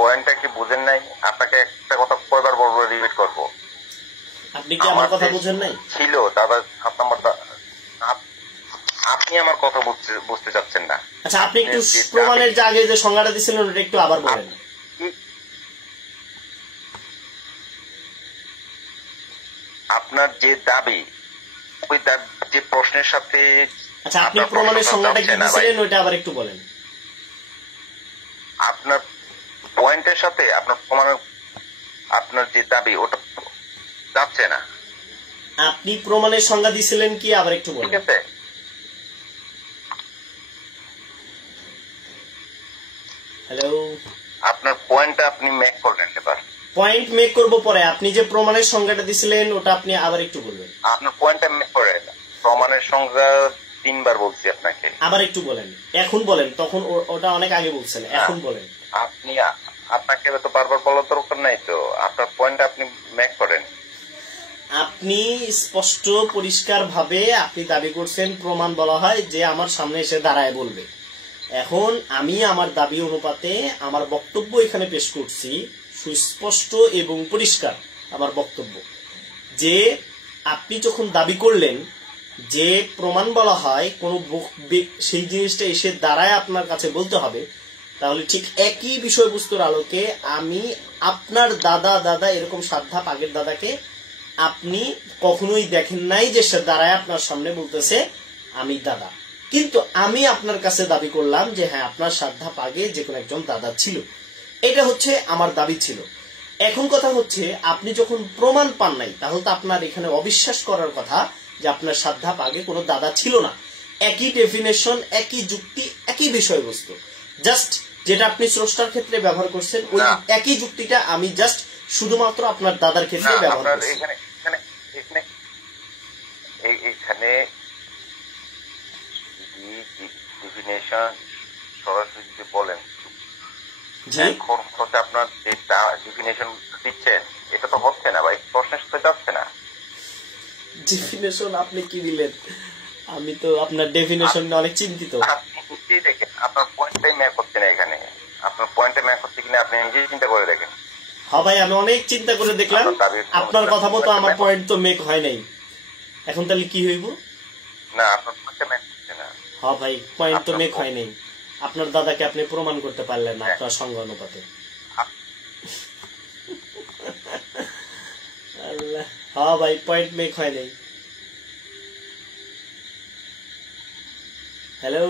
পয়েন্টটা কি বুঝেন নাই? আপনাকে একটা কথা কয়বার বলবো, রিপিট করবো, আপনি কি আমার কথা বুঝেন নাই? ছিল দাদা 7 নম্বর, আপনি আমার কথা বুঝতে চাচ্ছেন না। আচ্ছা, আপনি একটু প্রমাণের যে আগে যে সংজ্ঞাটা দিয়েছিলেন ওটা একটু আবার বলেন। আপনার যে দাবি ওই যে প্রশ্নের সাথে, আচ্ছা আপনি প্রমাণের সংজ্ঞাটা কি দিয়েছিলেন ওইটা আবার একটু বলেন। আপনার পয়েন্টের সাথে আপনার প্রমাণের আপনার যে দাবি ওটা যাচ্ছে না। আপনি প্রমাণের সংজ্ঞা দিয়েছিলেন কি আবার একটু বলেন। ঠিক আছে, হ্যালো, আপনার পয়েন্টটা আপনি মেক করলেন, এবার পয়েন্ট মেক করব পরে। আপনি যে প্রমাণের সংজ্ঞাটা দিয়েছিলেন ওটা আপনি আবার একটু বলবেন। আপনার পয়েন্টটা মেক করেন, প্রমাণের সংজ্ঞা 3 বার বলছি আপনাকে, আবার একটু বলেন। এখন বলেন, তখন ওটা অনেক আগে বলছেন, এখন বলেন। আপনাকে তো বারবার বলার দরকার নাই তো, আপনার পয়েন্ট আপনি মেক করেন। আপনি স্পষ্ট পরিষ্কার ভাবে আপনি দাবি করছেন প্রমাণ বলা হয় যে আমার সামনে এসে দাঁড়ায় বলবে। এখন আমি আমার দাবি অনুপাতে আমার বক্তব্য এখানে পেশ করছি, সুস্পষ্ট এবং পরিষ্কার আমার বক্তব্য, যে আপনি যখন দাবি করলেন যে প্রমাণ বলা হয় কোন সেই জিনিসটা এসে দাঁড়ায় আপনার কাছে বলতে হবে, তাহলে ঠিক একই বিষয়বস্তুর আলোকে আমি আপনার দাদা এরকম 7 ধাপ আগের দাদাকে আপনি কখনোই দেখেন নাই যে সে দাঁড়ায় আপনার সামনে বলতেছে আমি দাদা, কিন্তু আমি আপনার কাছে দাবি করলাম যে হ্যাঁ আপনার 7 ধাপ আগে যে কোনো একজন দাদা ছিল। এটা হচ্ছে আমার দাবি ছিল। এখন কথা হচ্ছে আপনি যখন প্রমাণ পান নাই, তাহলে তো আপনার এখানে অবিশ্বাস করার কথা যে আপনার 7 ধাপ আগে কোনো দাদা ছিল না। একই ডেফিনেশন, একই যুক্তি, একই বিষয়বস্তু, জাস্ট যেটা আপনি স্রষ্টার ক্ষেত্রে ব্যবহার করছেন ওই একই যুক্তিটা আমি জাস্ট শুধুমাত্র আপনার দাদার ক্ষেত্রে ব্যবহার করছি। এখানে ডেফিনেশন সরাসরি যদি বলেন, আপনার যে ডেফিনেশন দিচ্ছেন এটা তো হচ্ছে না ভাই, প্রশ্নের সাথে যাচ্ছে না। ডেফিনেশন আপনি কি দিলেন? আমি তো আপনার ডেফিনেশন অনেক চিন্তিত। আপনি দেখেন আপনার পয়েন্টটাই ম্যাপ হচ্ছে না এখানে, আপনার পয়েন্টে ম্যাপ হচ্ছে কিনা আপনি নিজেই চিন্তা করে দেখেন। হ্যাঁ ভাই, আমি অনেক চিন্তা করে দেখলাম, আপনার কথা মতো আমার পয়েন্ট তো মেক হয় নাই। এখন তাহলে কি হইব? না, আপনার পয়েন্টে ম্যাপ হচ্ছে না। হ্যাঁ ভাই, পয়েন্ট তো মেক হয় নাই। আপনার দাদাকে আপনি প্রমাণ করতে পারলেন না আপনার সঙ্গ অনুপাতে। হ্যাঁ ভাই, পয়েন্ট মেক হয় নাই। হ্যালো,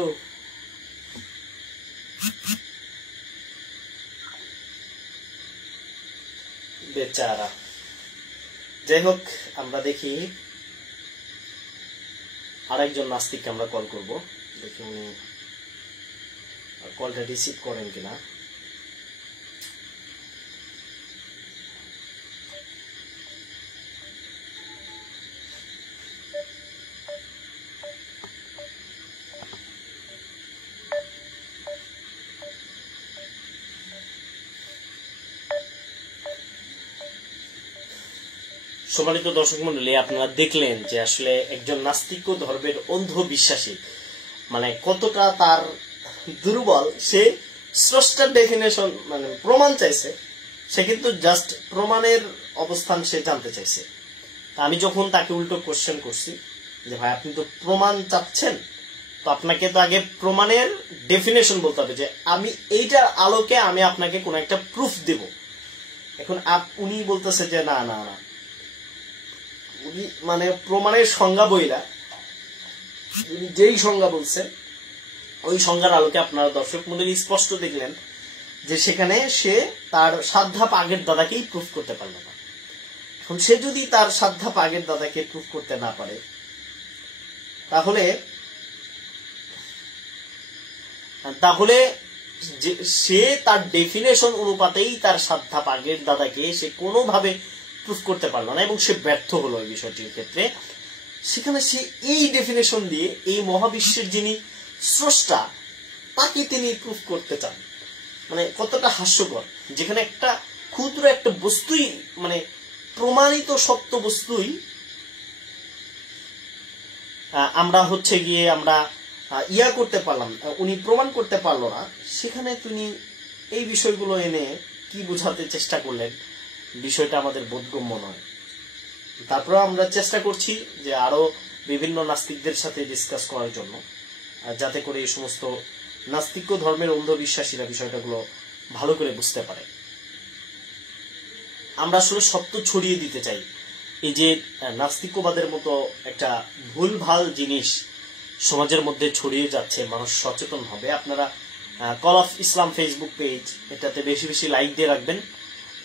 বেচারা। যাই হোক, আমরা দেখি আরেকজন নাস্তিককে আমরা কল করব, দেখি উনি কলটা রিসিভ করেন কিনা। সম্মানিত দর্শক মন্ডলী, আপনারা দেখলেন যে আসলে একজন নাস্তিক ধর্মের অন্ধ বিশ্বাসী মানে কতটা তার দুর্বল। সে স্রষ্টার ডেফিনেশন মানে প্রমাণ চাইছে, সে কিন্তু জাস্ট প্রমাণের অবস্থান সে জানতে চাইছে। আমি যখন তাকে উল্টো কোশ্চেন করছি যে ভাই আপনি তো প্রমাণ চাচ্ছেন, তো আপনাকে তো আগে প্রমাণের ডেফিনেশন বলতে হবে যে আমি এইটার আলোকে আমি আপনাকে কোন একটা প্রুফ দেব। এখন উনি বলতেছে যে না না না, উনি মানে প্রমাণের সংজ্ঞা বইলা উনি যেই সংজ্ঞা বলছেন ওই সংজ্ঞার আলোকে আপনারা দর্শক মন্ডলী স্পষ্ট দেখলেন যে সেখানে সে তার 7 ধাপ আগের দাদাকেই প্রুফ করতে পারল না। এখন সে যদি তার 7 ধাপ আগের দাদাকে প্রুফ করতে না পারে, তাহলে সে তার ডেফিনেশন অনুপাতেই তার 7 ধাপ আগের দাদাকে সে কোনোভাবে প্রুফ করতে পারলো না এবং সে ব্যর্থ হলো এই বিষয়টির ক্ষেত্রে। সেখানে সে এই ডেফিনেশন দিয়ে এই মহাবিশ্বের যিনি স্রষ্টা তাকে তিনি প্রুফ করতে চান। মানে কতটা হাস্যকর, যেখানে একটা ক্ষুদ্র একটা বস্তুই মানে প্রমাণিত সত্য বস্তুই আমরা হচ্ছে গিয়ে আমরা ইয়া করতে পারলাম, উনি প্রমাণ করতে পারলো না, সেখানে তিনি এই বিষয়গুলো এনে কি বোঝাতে চেষ্টা করলেন, বিষয়টা আমাদের বোধগম্য নয়। তারপর আমরা চেষ্টা করছি যে আরো বিভিন্ন নাস্তিকদের সাথে ডিসকাস করার জন্য, যাতে করে এই সমস্ত নাস্তিক ধর্মের অন্ধবিশ্বাসীরা বিষয়টাগুলো ভালো করে বুঝতে পারে। আমরা আসলে সত্য ছড়িয়ে দিতে চাই। এই যে নাস্তিকবাদের মতো একটা ভুলভাল জিনিস সমাজের মধ্যে ছড়িয়ে যাচ্ছে, মানুষ সচেতন হবে। আপনারা call of Islam Facebook page, এটাতে বেশি বেশি লাইক দিয়ে রাখবেন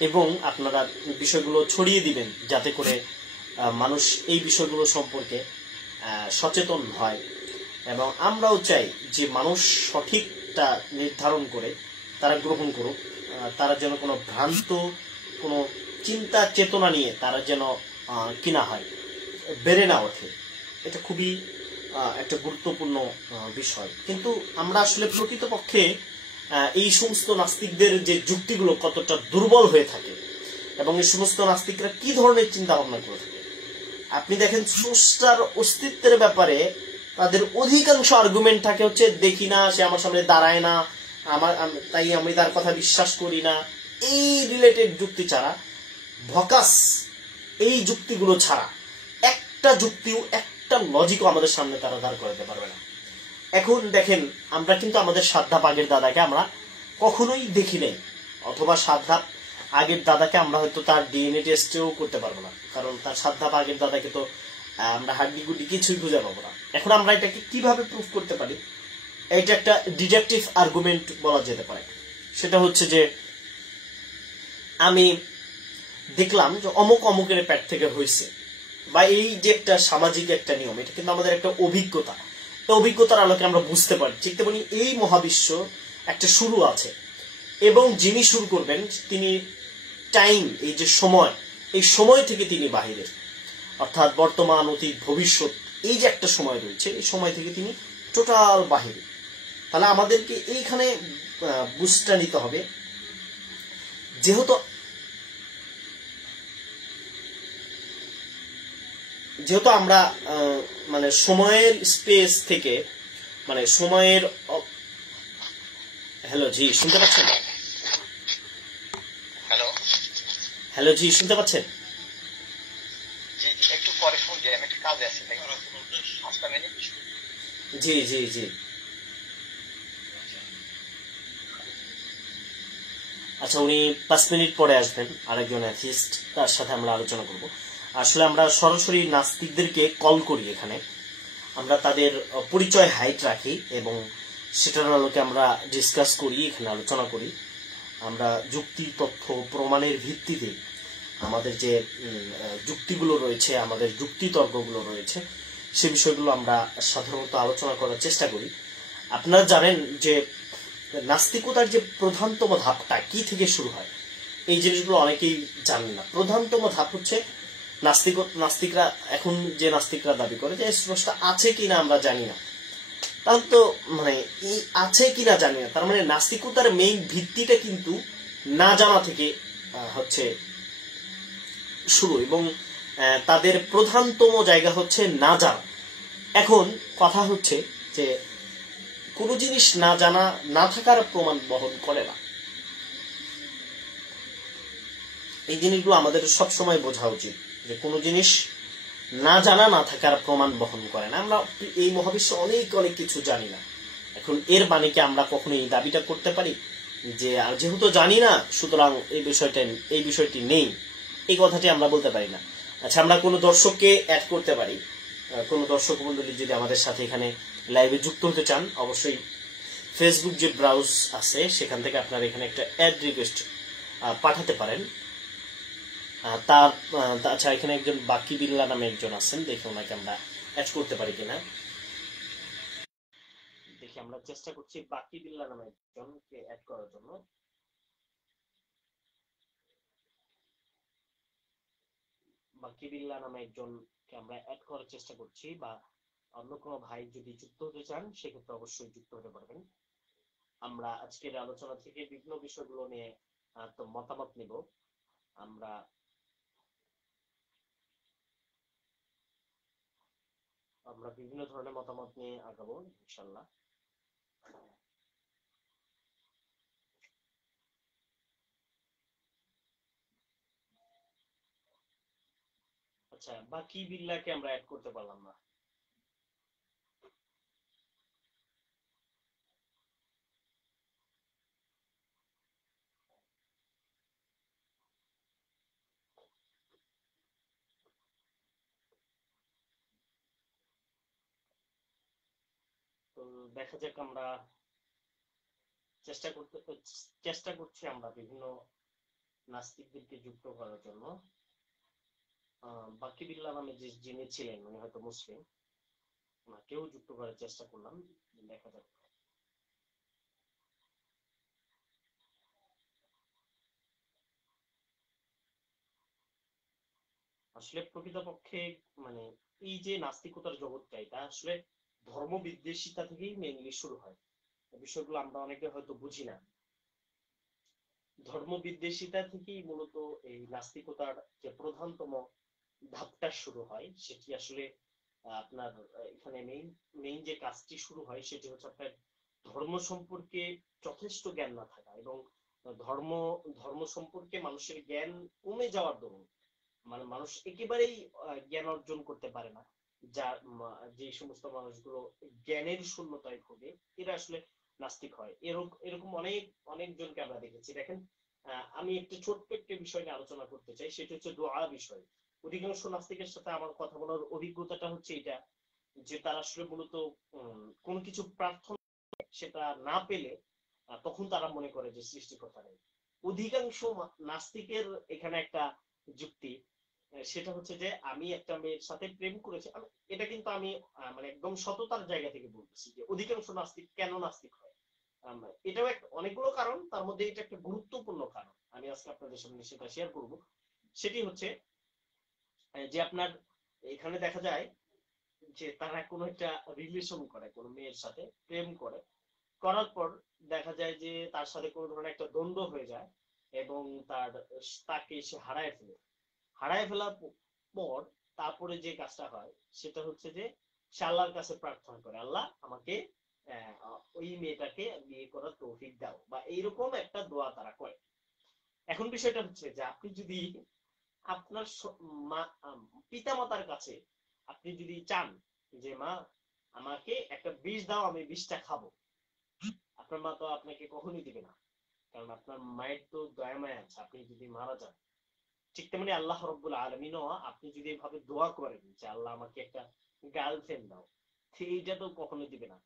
এবং আপনারা বিষয়গুলো ছড়িয়ে দিবেন যাতে করে মানুষ এই বিষয়গুলো সম্পর্কে সচেতন হয়। এবং আমরাও চাই যে মানুষ সঠিকটা নির্ধারণ করে তারা গ্রহণ করুক, তারা যেন কোনো ভ্রান্ত কোনো চিন্তা চেতনা নিয়ে তারা যেন কিনা হয়, বেড়ে না ওঠে। এটা খুবই একটা গুরুত্বপূর্ণ বিষয়। কিন্তু আমরা আসলে প্রকৃতপক্ষে এই সমস্ত নাস্তিকদের যে যুক্তিগুলো কতটা দুর্বল হয়ে থাকে এবং এই সমস্ত নাস্তিকরা কি ধরনের চিন্তা ভাবনা করে থাকে। আপনি দেখেন স্রষ্টার অস্তিত্বের ব্যাপারে তাদের অধিকাংশ আর্গুমেন্ট থাকে হচ্ছে দেখি না, সে আমার সামনে দাঁড়ায় না, তাই আমি তার কথা বিশ্বাস করি না। এই রিলেটেড যুক্তি ছাড়া, ভকাস এই যুক্তিগুলো ছাড়া একটা যুক্তিও একটা লজিকও আমাদের সামনে তারা দাঁড় করাতে পারবে না। এখন দেখেন, আমরা কিন্তু আমাদের 7 ধাপ আগের দাদাকে আমরা কখনোই দেখি নাই, অথবা 7 ধাপ আগের দাদাকে আমরা হয়তো তার ডিএনএ টেস্টেও করতে পারবো না, কারণ তার 7 ধাপ আগের দাদাকে তো আমরা হাড্ডি গুড্ডি কিছুই খুঁজে পাবো না। এখন আমরা এটাকে কিভাবে প্রুফ করতে পারি? এটা একটা ডিডাকটিভ আর্গুমেন্ট বলা যেতে পারে। সেটা হচ্ছে যে আমি দেখলাম যে অমুক অমুকের পেট থেকে হয়েছে, বা এই যে একটা সামাজিক একটা নিয়ম, এটা কিন্তু আমাদের একটা অভিজ্ঞতা। অভিজ্ঞতার আলোকে আমরা বুঝতে পারি ঠিক তেমনি এই মহাবিশ্ব একটা শুরু আছে এবং যিনি শুরু করবেন তিনি টাইম, এই যে সময়, এই সময় থেকে তিনি বাহিরের, অর্থাৎ বর্তমান, অতীত, ভবিষ্যৎ, এই যে একটা সময় রয়েছে, এই সময় থেকে তিনি টোটাল বাহিরে। তাহলে আমাদেরকে এইখানে বুঝটা নিতে হবে, যেহেতু আমরা মানে সময়ের স্পেস থেকে, মানে সময়ের, হ্যালো জি শুনতে পাচ্ছেন? হ্যালো জি শুনতে পাচ্ছেন? একটু পরে ফোন দিয়ে, আমি একটু কাজে আছি। জি জি জি আচ্ছা, উনি 5 মিনিট পরে আসবেন, আরেকজন অ্যাথিস্ট, তার সাথে আমরা আলোচনা করব। আসলে আমরা সরাসরি নাস্তিকদেরকে কল করি, এখানে আমরা তাদের পরিচয় হাইট রাখি এবং সেটার আলোকে আমরা ডিসকাস করি, এখানে আলোচনা করি। আমরা যুক্তি, তথ্য, প্রমাণের ভিত্তিতে আমাদের যে যুক্তিগুলো রয়েছে, আমাদের যুক্তিতর্কগুলো রয়েছে, সে বিষয়গুলো আমরা সাধারণত আলোচনা করার চেষ্টা করি। আপনারা জানেন যে নাস্তিকতার যে প্রধানতম ধাপটা কি থেকে শুরু হয়, এই জিনিসগুলো অনেকেই জানেন না। প্রধানতম ধাপ হচ্ছে নাস্তিকরা, এখন যে নাস্তিকরা দাবি করে যে স্রষ্টা আছে কিনা আমরা জানি না, তাহলে তো মানে এই আছে কিনা জানি না, তার মানে নাস্তিকতার মেইন ভিত্তিটা কিন্তু না জানা থেকে হচ্ছে শুরু, এবং তাদের প্রধানতম জায়গা হচ্ছে না জানা। এখন কথা হচ্ছে যে কোনো জিনিস না জানা না থাকার প্রমাণ বহন করে না, এই জিনিসগুলো আমাদের সবসময় বোঝা উচিত যে কোনো জিনিস না জানা না থাকার প্রমাণ বহন করে না। আমরা এই মহাবিশ্বে অনেক অনেক কিছু জানি না, এখন এর মানে কি আমরা কখনো এই দাবিটা করতে পারি যে যেহেতু জানি না সুতরাং এই বিষয়টি নেই, এই কথাটি আমরা বলতে পারি না। আচ্ছা, আমরা কোনো দর্শককে অ্যাড করতে পারি, কোনো দর্শক মন্ডলী যদি আমাদের সাথে এখানে লাইভে যুক্ত হতে চান, অবশ্যই ফেসবুক যে ব্রাউজ আছে সেখান থেকে আপনারা এখানে একটা অ্যাড রিকোয়েস্ট পাঠাতে পারেন। তার আচ্ছা, এখানে একজন বাকি বিল্লা নামে একজন আছেন, দেখি ওনাকে আমরা অ্যাড করতে পারি কিনা, দেখি আমরা চেষ্টা করছি বাকি বিল্লা নামে একজনকে অ্যাড করার জন্য। বাকি বিল্লা নামে একজনকে আমরা অ্যাড করার চেষ্টা করছি, বা অন্য কোনো ভাই যদি যুক্ত হতে চান সেক্ষেত্রে অবশ্যই যুক্ত হতে পারবেন। আমরা আজকের আলোচনা থেকে বিভিন্ন বিষয়গুলো নিয়ে তো মতামত নিব, আমরা বিভিন্ন ধরনের মতামত নিয়ে আগাবো ইনশাল্লাহ। আচ্ছা, বাকি বিল্লাকে আমরা অ্যাড করতে পারলাম না। তো দেখা যাক, আমরা চেষ্টা করছি আমরা বিভিন্ন নাস্তিকদেরকে যুক্ত করার জন্য। বাকি বিল্লাহ নামে যিনি ছিলেন উনি হয়তো মুসলিম, ওনাকেও যুক্ত করার চেষ্টা করলাম, দেখা যাক। আসলে প্রকৃতপক্ষে মানে এই যে নাস্তিকতার জগৎটা, এটা আসলে ধর্ম বিদ্বেষিতা থেকেই মেইনলি শুরু হয়। বিষয়গুলো আমরা অনেকে হয়তো বুঝি না। ধর্ম বিদ্বেষিতা থেকেই মূলত এই নাস্তিকতার যে প্রধানতম ধাপটা শুরু হয়, সেটি আসলে আপনার এখানে মেইন যে কাজটি শুরু হয় সেটি হচ্ছে আপনার ধর্ম সম্পর্কে যথেষ্ট জ্ঞান না থাকা, এবং ধর্ম ধর্ম সম্পর্কে মানুষের জ্ঞান কমে যাওয়ার দরুন মানে মানুষ একেবারেই জ্ঞান অর্জন করতে পারে না। যে সমস্ত মানুষগুলো জ্ঞানের শূন্যতায় ভোগে এরা আসলে নাস্তিক হয়। এরকম অনেক অনেকজনকে আমরা দেখেছি। দেখেন, আমি একটু ছোট্ট একটা বিষয় নিয়ে আলোচনা করতে চাই, সেটা হচ্ছে দোয়া বিষয়। অধিকাংশ নাস্তিকের সাথে আমার কথা বলার অভিজ্ঞতাটা হচ্ছে এটা, যে তারা আসলে মূলত কোনো কিছু প্রার্থনা সেটা না পেলে তখন তারা মনে করে যে সৃষ্টিকর্তা নেই। অধিকাংশ নাস্তিকের এখানে একটা যুক্তি সেটা হচ্ছে যে আমি একটা মেয়ের সাথে প্রেম করেছি। এটা কিন্তু আমি মানে একদম সততার জায়গা থেকে বলতেছি যে অধিকাংশ নাস্তিক কেন নাস্তিক হয়। এটাও একটা অনেকগুলো কারণ, তার মধ্যে এটা একটা গুরুত্বপূর্ণ কারণ। আমি আজকে আপনাদের সামনে সেটা শেয়ার করব। সেটি হচ্ছে যে আপনার এখানে দেখা যায় যে তারা কোনো একটা রিলেশন করে, কোনো মেয়ের সাথে প্রেম করে, করার পর দেখা যায় যে তার সাথে কোনো ধরনের একটা দ্বন্দ্ব হয়ে যায় এবং তাকে সে হারায় ফেলার পর তারপরে যে কাজটা হয় সেটা হচ্ছে যে সে আল্লাহর কাছে প্রার্থনা করে, আল্লাহ আমাকে ওই মেয়েটাকে বিয়ে করার তৌফিক দাও, বা এইরকম একটা দোয়া তারা করে। এখন বিষয়টা হচ্ছে যে আপনি যদি আপনার পিতা মাতার কাছে আপনি যদি চান যে মা আমাকে একটা বিষ দাও, আমি বিষটা খাবো, আপনার মা তো আপনাকে কখনোই দিবে না, কারণ আপনার মায়ের তো দয়া মায়া আছে। আপনি যদি মারা যান, ঠিক তেমনি আল্লাহ রব্বুল আলমিনও আপনি যদি এভাবে দোয়া করেন যে আল্লাহ আমাকে একটা গার্লফ্রেন্ড দাও, এইটা তো কখনো দিবে না।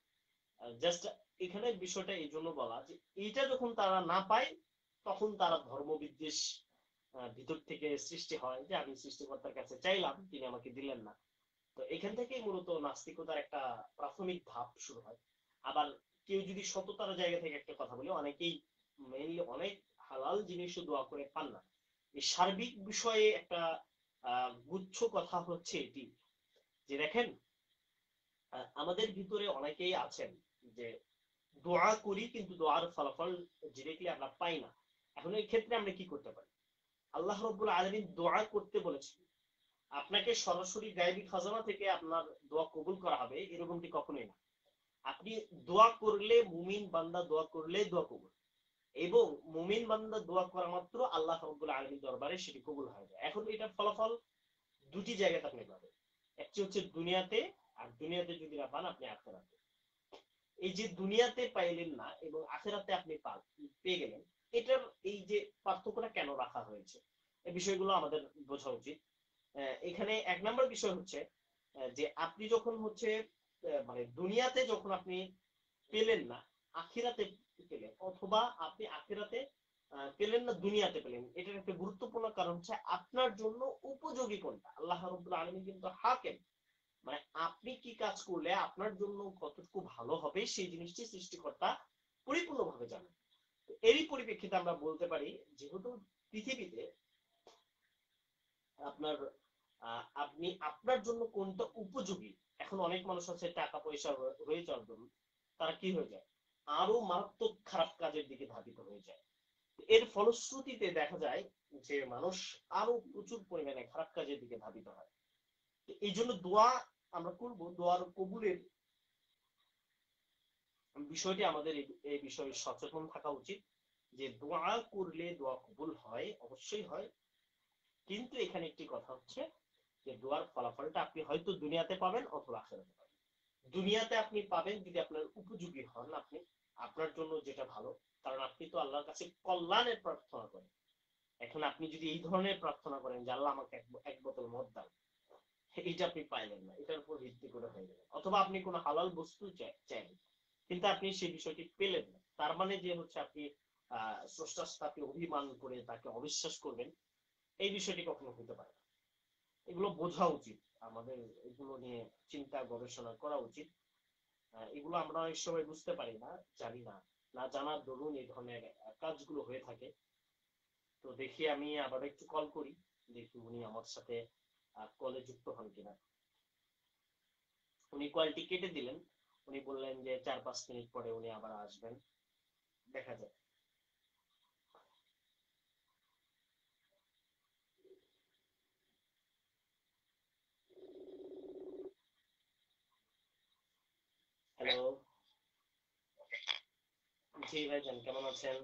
জাস্ট এখানে বিষয়টা এই জন্য বলা যে এইটা যখন তারা না পায় তখন তারা ধর্মবিদ্বেষ ভিতর থেকে সৃষ্টি হয়, যে আমি সৃষ্টিকর্তার কাছে চাইলাম, তিনি আমাকে দিলেন না। তো এখান থেকেই মূলত নাস্তিকতার একটা প্রাথমিক ধাপ শুরু হয়। আবার কেউ যদি সততার জায়গা থেকে একটা কথা বলে, অনেকেই মেইনলি অনেক হালাল জিনিসও দোয়া করে পান না। এই সার্বিক বিষয়ে একটা গুচ্ছ কথা হচ্ছে এটি, যে দেখেন আমাদের ভিতরে অনেকেই আছেন যে দোয়া করি কিন্তু দোয়ার ফলাফল ডিরেক্টলি আমরা পাই না। এখন এই ক্ষেত্রে আমরা কি করতে পারি? আল্লাহ রব্বুল আলামিন দোয়া করতে বলেছেন, আপনাকে সরাসরি গায়েবী খাজানা থেকে আপনার দোয়া কবুল করা হবে এরকমটি কখনোই না। আপনি দোয়া করলে, মুমিন বান্দা দোয়া করলে দোয়া কবুল, এবং মুমিন বান্দা দোয়া করা মাত্র আল্লাহ রাব্বুল আলামিন দরবারে সেটি কবুল হয়ে যায়। এখন এটার ফলাফল দুটি জায়গাতে আপনি পাবেন, একটি হচ্ছে দুনিয়াতে, আর দুনিয়াতে যদি না পান আপনি আখিরাতে। এই যে দুনিয়াতে পাইলেন না এবং আখিরাতে আপনি পেয়ে গেলেন, এটার এই যে পার্থক্যটা কেন রাখা হয়েছে, এই বিষয়গুলো আমাদের বোঝা উচিত। এখানে এক নম্বর বিষয় হচ্ছে যে আপনি যখন হচ্ছে মানে দুনিয়াতে যখন আপনি পেলেন না, আখিরাতে পেলেন, অথবা আপনি আখিরাতে পেলেন না, দুনিয়াতে পেলেন, এটার একটা গুরুত্বপূর্ণ কারণ হচ্ছে আপনার জন্য উপযোগী কোনটা। আল্লাহ রাব্বুল আলামিন কিন্তু হাকেম, মানে আপনি কি কাজ করলে আপনার জন্য কতটুকু ভালো হবে সেই জিনিসটি সৃষ্টিকর্তা পরিপূর্ণভাবে জানেন। এরই পরিপ্রেক্ষিতে আমরা বলতে পারি, যেহেতু পৃথিবীতে আপনার আপনি আপনার জন্য কোনটা উপযোগী, এখন অনেক মানুষ আছে টাকা পয়সা হয়ে যাওয়ার জন্য তারা কি হয়ে যায়, আরো মারাত্মক খারাপ কাজের দিকে ধাবিত হয়ে যায়। এর ফলশ্রুতিতে দেখা যায় যে মানুষ আরো প্রচুর পরিমাণে খারাপ কাজের দিকে ধাবিত হয়। এই জন্য দোয়া আমরা করব, দোয়ার কবুলের বিষয়টি আমাদের এই বিষয়ে সচেতন থাকা উচিত, যে দোয়া করলে দোয়া কবুল হয়, অবশ্যই হয়। কিন্তু এখানে একটি কথা হচ্ছে যে দোয়ার ফলাফলটা আপনি হয়তো দুনিয়াতে পাবেন অথবা আখিরাতে পাবেন। দুনিয়াতে আপনি পাবেন যদি আপনার উপযোগী হন, আপনি আপনার জন্য যেটা ভালো, কারণ আপনি তো আল্লাহর কাছে কল্যাণের প্রার্থনা করেন। এখন আপনি যদি এই ধরনের প্রার্থনা করেন যে আল্লাহ আমাকে এক বোতল মদ দাও, এটা আপনি পাইলেন না, এটার উপর ভিত্তি করে হয়ে গেল। অথবা আপনি কোনো হালাল বস্তু চাইলেন কিন্তু আপনি সেই বিষয়টি পেলেন না, তার মানে যে হচ্ছে আপনি স্রষ্টার সাথে অভিমান করে তাকে অবিশ্বাস করবেন, এই বিষয়টি কখনো হতে পারে না। এগুলো বোঝা উচিত আমাদের, এগুলো নিয়ে চিন্তা গবেষণা করা উচিত। এগুলো আমরা অনেক সময় বুঝতে পারি না, জানি না, না জানার দরুন এই ধরনের কাজগুলো হয়ে থাকে। তো দেখি আমি আবার একটু কল করি, দেখি উনি আমার সাথে কলে যুক্ত হন কিনা। উনি কলটি কেটে দিলেন, উনি বললেন যে 4-5 মিনিট পরে উনি আবার আসবেন, দেখা যাক। হ্যালো। জি ভাইজান, কেমন আছেন?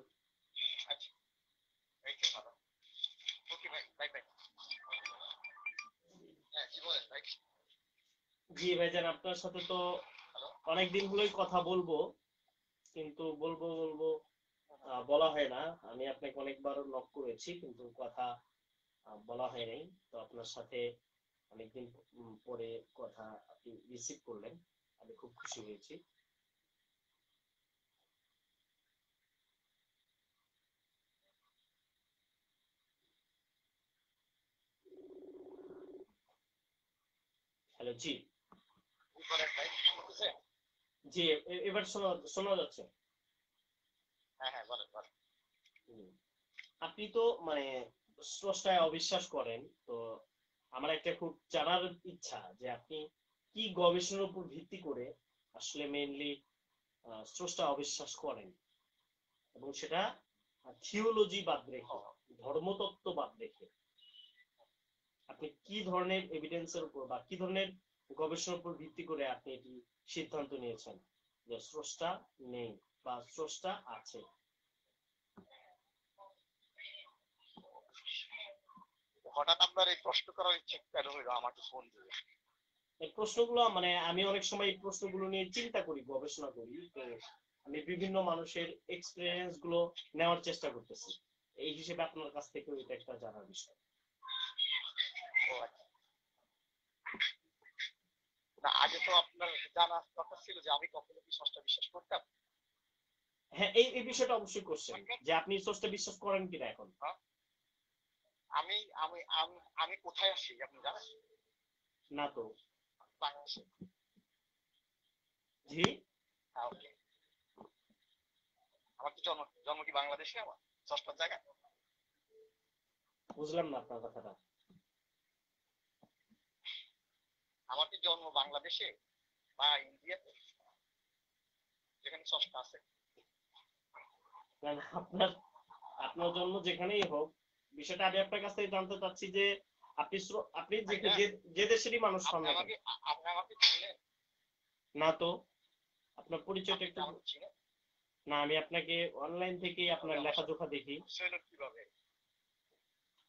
জি ভাইজান, আপনার সাথে তো অনেকদিন হলোই কথা বলবো, কিন্তু বলবো বলবো বলা হয় না। আমি আপনাকে অনেকবার নক করেছি কিন্তু কথা বলা হয় নাই। তো আপনার সাথে অনেকদিন পরে কথা আপনি রিসিভ করলেন, আমি খুব খুশি হয়েছি। জি কি করেন ভাই, শুনতেছেন? জি, এবার শোনা শোনা যাচ্ছে। হ্যাঁ হ্যাঁ, বলেন বলেন। হুম। আপনি তো মানে স্রষ্টায় অবিশ্বাস করেন, তো আমার একটা খুব জানার ইচ্ছা যে আপনি কি গবেষণার উপর ভিত্তি করে আসলে মেইনলি স্রষ্টা অবিশ্বাস করেন, এবং সেটা থিওলজি বাদ রেখে, ধর্মতত্ত্ব বাদ রেখে আপনি কি ধরনের এভিডেন্সের উপর বা কি ধরনের গবেষণার উপর ভিত্তি করে আপনি এটি সিদ্ধান্ত নিয়েছেন যে স্রষ্টা নেই বা স্রষ্টা আছে? হঠাৎ আপনার এই প্রশ্ন করার ইচ্ছে কেন হইলো আমাকে ফোন দিয়ে? এই প্রশ্নগুলো মানে আমি অনেক সময় এই প্রশ্নগুলো নিয়ে চিন্তা করি, গবেষণা করি, তো আমি বিভিন্ন মানুষের এক্সপিরিয়েন্স গুলো নেওয়ার চেষ্টা করতেছি। এই হিসেবে আপনার কাছ থেকে এটা একটা জানার বিষয়। ও আচ্ছা। না, আগে তো আপনার জানা দরকার ছিল যে আমি কখনো কি ষষ্ঠ বিশ্বাস করতাম। হ্যাঁ, এই বিষয়টা অবশ্যই কোশ্চেন যে আপনি স্রষ্টা বিশ্বাস করেন কিনা এখন। হ্যাঁ? আমি আমি আমি আমি কোথায় আসি আপনি জানেন? না তো। বাংলাদেশে। জি। হ্যাঁ, ওকে। আমার তো জন্ম জন্ম কি বাংলাদেশে, আমার ষষ্ঠর জায়গায়। বুঝলাম না আপনার কথাটা। আমার কি জন্ম বাংলাদেশে বা ইন্ডিয়াতে, যেখানে ষষ্ঠ আছে? না, না, আপনার আপনার জন্ম যেখানেই হোক, বিষয়টা আমি আপনার কাছ থেকে জানতে চাচ্ছি যে আপনি আপনি যে ভাইয়া, যে যে দেশেরই মানুষ হন আপনি না কেন। আমাকে আপনি আমাকে চিনেন? না তো। আপনার পরিচয়টা আপনি কি একটু। আমাকে চিনেন? না, আমি আপনাকে অনলাইন থেকেই কিভাবে আপনার আমার সাথে লেখাজোখা দেখি। ছিল, কিভাবে?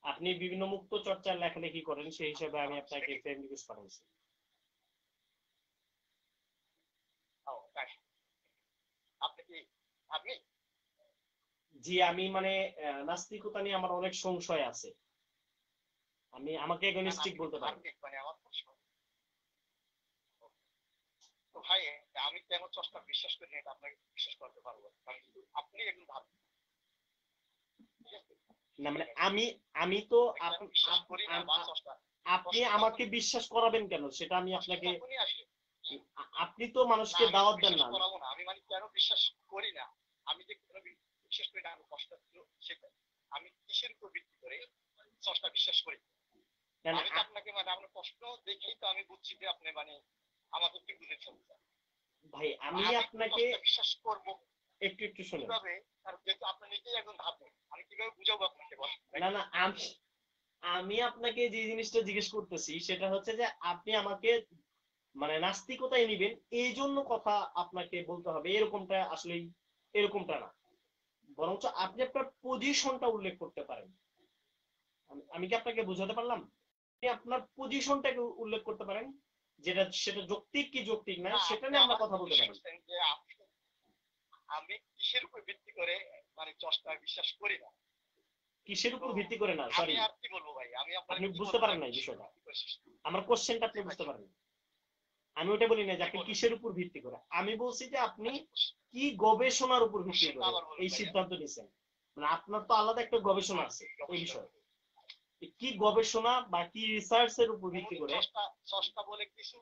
আপনি বিভিন্ন মুক্ত চর্চার লেখালেখি করেন, সেই হিসাবে আমি আমার আপনাকে দেখি। ফ্রেন্ড রিকোয়েস্ট পাঠাইছি। ও তাই? আপনি কি আপনি জি, আমি মানে নাস্তিকতা নিয়ে আমার অনেক সংশয় আছে। আমাকে না না, এগনোস্টিক আপনি কি বলতে পারেন। ধার্মিক মানে আমার প্রশ্ন। তো ভাই, আমি কেন ষষ্ঠ বিশ্বাস করি না এটা আপনাকে বিশ্বাস করতে পারবো না। কারণ কিন্তু আপনি একজন ধার্মিক, ঠিক আছে? না মানে আমি তো আমি কেন বিশ্বাস করি না বা ষষ্ঠ, আপনি প্রশ্ন আমাকে তখনই, বিশ্বাস করাবেন কেন সেটা আমি প্রশ্ন আপনাকে। তখনই আসে। আপনি তো না, মানুষকে আমি দাওয়াত দেন বিশ্বাস না। করাবো না, আমি মানে কেন বিশ্বাস করি না, আমি যে কেন বিশ্বাস করি না, আমি কষ্ট ছিল সেটা। আমি কিসের উপর ভিত্তি করে ষষ্ঠ বিশ্বাস করি? না, না, আমি তো আপনাকে মানে আপনার প্রশ্ন দেখেই তো আমি বুঝছি যে আপনি মানে আমাকে কি বুঝেছেন। ভাই আমি আমি আপনাকে ষষ্ঠ বিশ্বাস করব একটু একটু শুনেন। কিভাবে? কারণ যেহেতু আপনি নিজেই একজন ধার্মিক, আমি কিভাবে বুঝাবো আপনাকে বলেন? না, না, আমি আপনাকে যে জিনিসটা জিজ্ঞেস করতেছি সেটা হচ্ছে যে আপনি আমাকে মানে নাস্তিকতায় নিবেন এই জন্য কথা আপনাকে বলতে হবে এরকমটা আসলে এরকমটা না, বরঞ্চ আপনি আপনার পজিশনটা উল্লেখ করতে পারেন। আমি কি আপনাকে বুঝাতে পারলাম? আপনি আপনার পজিশনটাকে উল্লেখ করতে পারেন, সেটা যৌক্তিক কি যৌক্তিক না না, সেটা আপনি নিয়ে আমরা আমার কথা বলতে জিজ্ঞেস পারি। করছেন যে আমি কিসের উপর ভিত্তি করে মানে ষষ্ঠ বিশ্বাস করি না। কিসের তো উপর ভিত্তি করে না, আমি সরি, আর কি বলবো ভাই, আমি আপনাকে আপনি কি বুঝতে বলবো যে পারেন আমি না এই কিসের বিষয়টা। উপর ভিত্তি করে শেষ করি? আমার কোশ্চেনটা আপনি জি ভাই, বুঝতে পারেন। আমি ওটা বলি না যে কি আপনি বলবেন? কিসের উপর ভিত্তি করে, আমি বলছি যে আপনি আচ্ছা, কি গবেষণার উপর ভিত্তি কোশ্চেনটা করে আবার বলুন এই ভাইয়া। সিদ্ধান্ত নিয়েছেন। মানে আপনার তো আলাদা একটা গবেষণা আমি আছে কি এই গবেষণা বিষয়ে। করি? কি গবেষণা বা কি রিসার্চ এর উপর ভিত্তি কোনদিন করে? ষষ্ঠ বলে কিছু,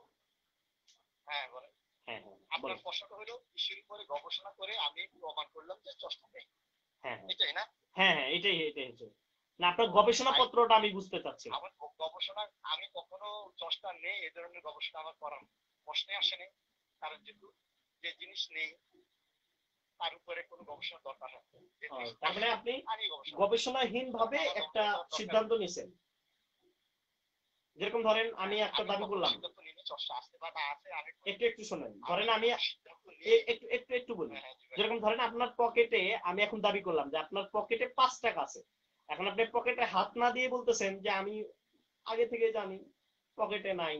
হ্যাঁ বলেন। হ্যাঁ, হ্যাঁ, আপনার বলেন। প্রশ্নটা হলো কিসের উপরে গবেষণা করে আমি প্রমাণ করলাম যে ষষ্ঠ নেই, হ্যাঁ, হ্যাঁ, এটাই না? হ্যাঁ, হ্যাঁ, এটাই হচ্ছে। না, আপনার তো গবেষণা ভাই, পত্রটা আমি বুঝতে চাচ্ছিলাম। আমার গবেষণা, আমি কখনো ষষ্ঠ নেই এ ধরনের গবেষণা আমার করার প্রশ্নে আসেনি। কারণ যেহেতু যে জিনিস নেই তার উপরে কোনো গবেষণা দরকার হয় না। যে জিনিস তার মানে আছে আপনি তা নিয়ে গবেষণা করতে হবে। গবেষণাহীন তখন ভাবে আমার একটা গবেষণা করার দরকার সিদ্ধান্ত নেই। নিছেন। যেরকম ধরেন আমি হ্যাঁ, একটা আমি দাবি কখনো করলাম। সিদ্ধান্ত নিইনি ষষ্ঠ আছে বা না আছে, আমি একটু একটু শোনেন, আমি ধরেন আমি কোনো সিদ্ধান্ত নিই। একটু একটু একটু বলি। হ্যাঁ হ্যাঁ, জি ভাই। যেরকম ধরেন আপনার পকেটে, আমি এখন দাবি করলাম যে আপনার পকেটে 5 টাকা আছে। এখন আপনি পকেটে হাত না দিয়ে বলতেছেন যে আমি আগে থেকে জানি পকেটে নাই।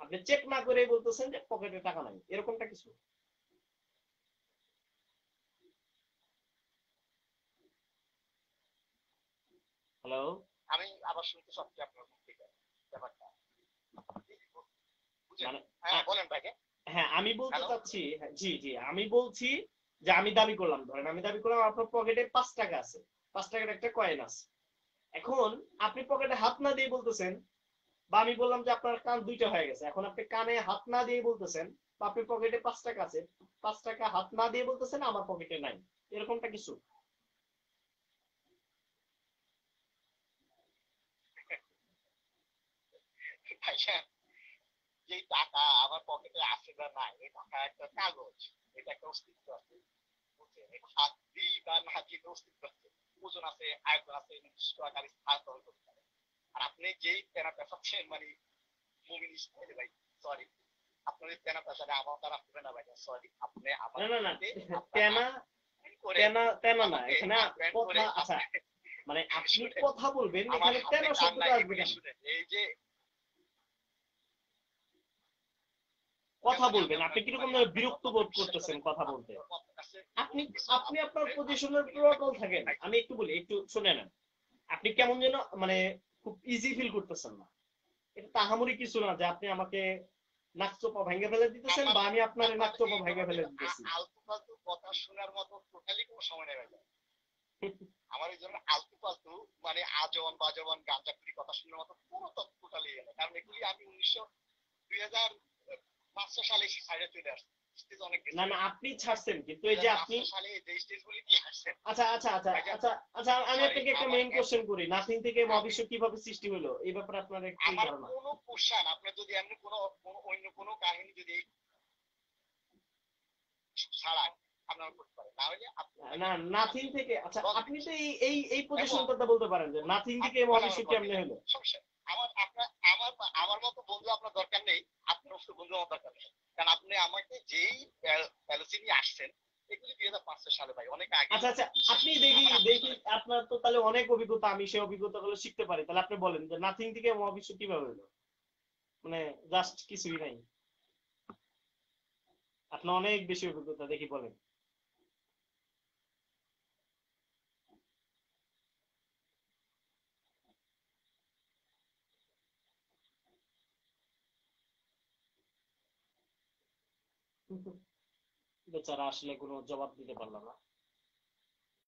আপনি চেক না করে বলতেছেন যে পকেটে টাকা নাই, এরকমটা কিছু। হ্যালো। আমি আবার শুনতে চাচ্ছি আপনার মুখ থেকে ব্যাপারটা, বুঝেন? মানে হ্যাঁ বলেন ভাইকে। হ্যাঁ, আমি বলতে হ্যালো। চাচ্ছি, হ্যাঁ, জি জি, আমি বলছি যে আমি দাবি করলাম, ধরেন আমি দাবি করলাম আপনার পকেটে 5 টাকা আছে, 5 টাকার একটা কয়েন আছে। এখন আপনি পকেটে হাত না দিয়ে বলতেছেন বা আমি বললাম যে আপনার কান দুইটা হয়ে গেছে, এখন আপনি কানে হাত না দিয়ে বলতেছেন, বা আপনি পকেটে 5 টাকা আছে, 5 টাকা হাত না দিয়ে বলতেছেন আমার পকেটে নাই, এরকমটা কিছু? ভাইয়া, যে টাকা আমার পকেটে আছে বা নাই, এই টাকা একটা কাগজ, এটা একটা অস্তিত্ব আছে, বুঝছেন? এটা হাত দিই বা না দিই অস্তিত্ব আছে, ওজন আছে, আয়তন আছে, নির্দিষ্ট আকারে স্থান দখল করতে পারে। আর আপনি যেই প্যারা পেঁচাচ্ছেন, মানে মুমিন স্টাইলে ভাই, সরি, আপনার এই প্যারা পেঁচাটা আমার দ্বারা হবে না ভাইয়া, সরি। আপনি না আমাকে না না, আপনার তেনা করে তেনা তেনা না, আমাকে এখানে আপ্যায়ন কথা, করে আচ্ছা আপনি মানে আপনি শুনেন, কথা বলবেন, আমার এখানে হাতে তেনা কান নাই শব্দটা আসবে এগুলি কেন? শুনেন, এই যে কথা মানে আমি বলবেন, আপনি আপনার কিরকম মানে ভাবে আপনার বিরক্ত কথা আপনি বোধ বিশ্বাস করতেছেন করেন, কথা বলতে। আপনার কথার কাছে আপনি কিছু আপনি আপনি আপনার বলেন, আমি পজিশনের শুনি প্রটোকল থাকি থাকেন, থাকি। আমি একটু বলি, একটু শুনে নেন। আপনি কেমন যেন মানে খুব ইজি ফিল করতেছেন না। এটা তাহামরি কিছু না যে আপনি আমাকে নাকচোপা ভেঙে ফেলে দিতেছেন, আমার বা আমি আপনার আমার নাকচোপা এই ভেঙে ধরনের ফেলে দিতেছি। আলতু ফালতু কথা শোনার মতো টোটালি কোনো সময় নেই ভাই। আমার এই জন্য আলতু ফালতু মানে আজব বাজবান গাঁজাখুরি কথা শোনার মতো কোনো তথ্য টোটালি নেই, কারণ এগুলি আমি 2005 সালে এসে সাইডে চলে আসছি, স্টেজ অনেক না গেছি না, ভাই। আপনি ছাড়ছেন, কিন্তু দুই এই যে হাজার আপনি, পাঁচশো সালে যে স্টেজ গুলি দিয়ে আসছেন আচ্ছা আচ্ছা আচ্ছা ভাইজান, আচ্ছা আচ্ছা, আমি সরি, আপনাকে একটা আমার মেইন কোশ্চেন করি, নাথিং থেকে আমি মহাবিশ্ব কিভাবে সৃষ্টি হলো এই ব্যাপারে আপনার একটু আমার ধারণা? কোনো কোশ্চেন আপনার যদি এমনি কোনো অন্য কোনো কাহিনী যদি ছাড়ায় আপনারা করতে পারেন, না হলে আপনি না, আমাকে নাথিং খালি থেকে, আচ্ছা লগ আপনি তো দিচ্ছেন। এই এই এই এবং পজিশনটা বলতে পারেন যে নাথিং থেকে আপনি বলেন মহাবিশ্ব আমার দরকার কেমনে নেই, হলো। সমস্যা নেই। আমার আমার মতো বন্ধু আপনার দরকার নেই, আপনার মতো বন্ধু আমার দরকার নেই, কারণ আপনি আমাকে যেই প্যালেসে নিয়ে আসছেন এগুলি 2005 সালে ভাই, অনেক আগেই আচ্ছা আচ্ছা, বিশ্বাস আপনি করেন, দেখি আমার আপনি দেখি শোনেন। আপনার তো তাহলে অনেক অভিজ্ঞতা, আমি সেই অভিজ্ঞতাগুলো শিখতে পারি, তাহলে আপনি বলেন যে নাথিং থেকে মহাবিশ্ব কিভাবে হলো, মানে জাস্ট কিছুই নাই, আপনার অনেক বেশি অভিজ্ঞতা, দেখি বলেন। বেচারা আসলে কোনো জবাব দিতে পারলাম না।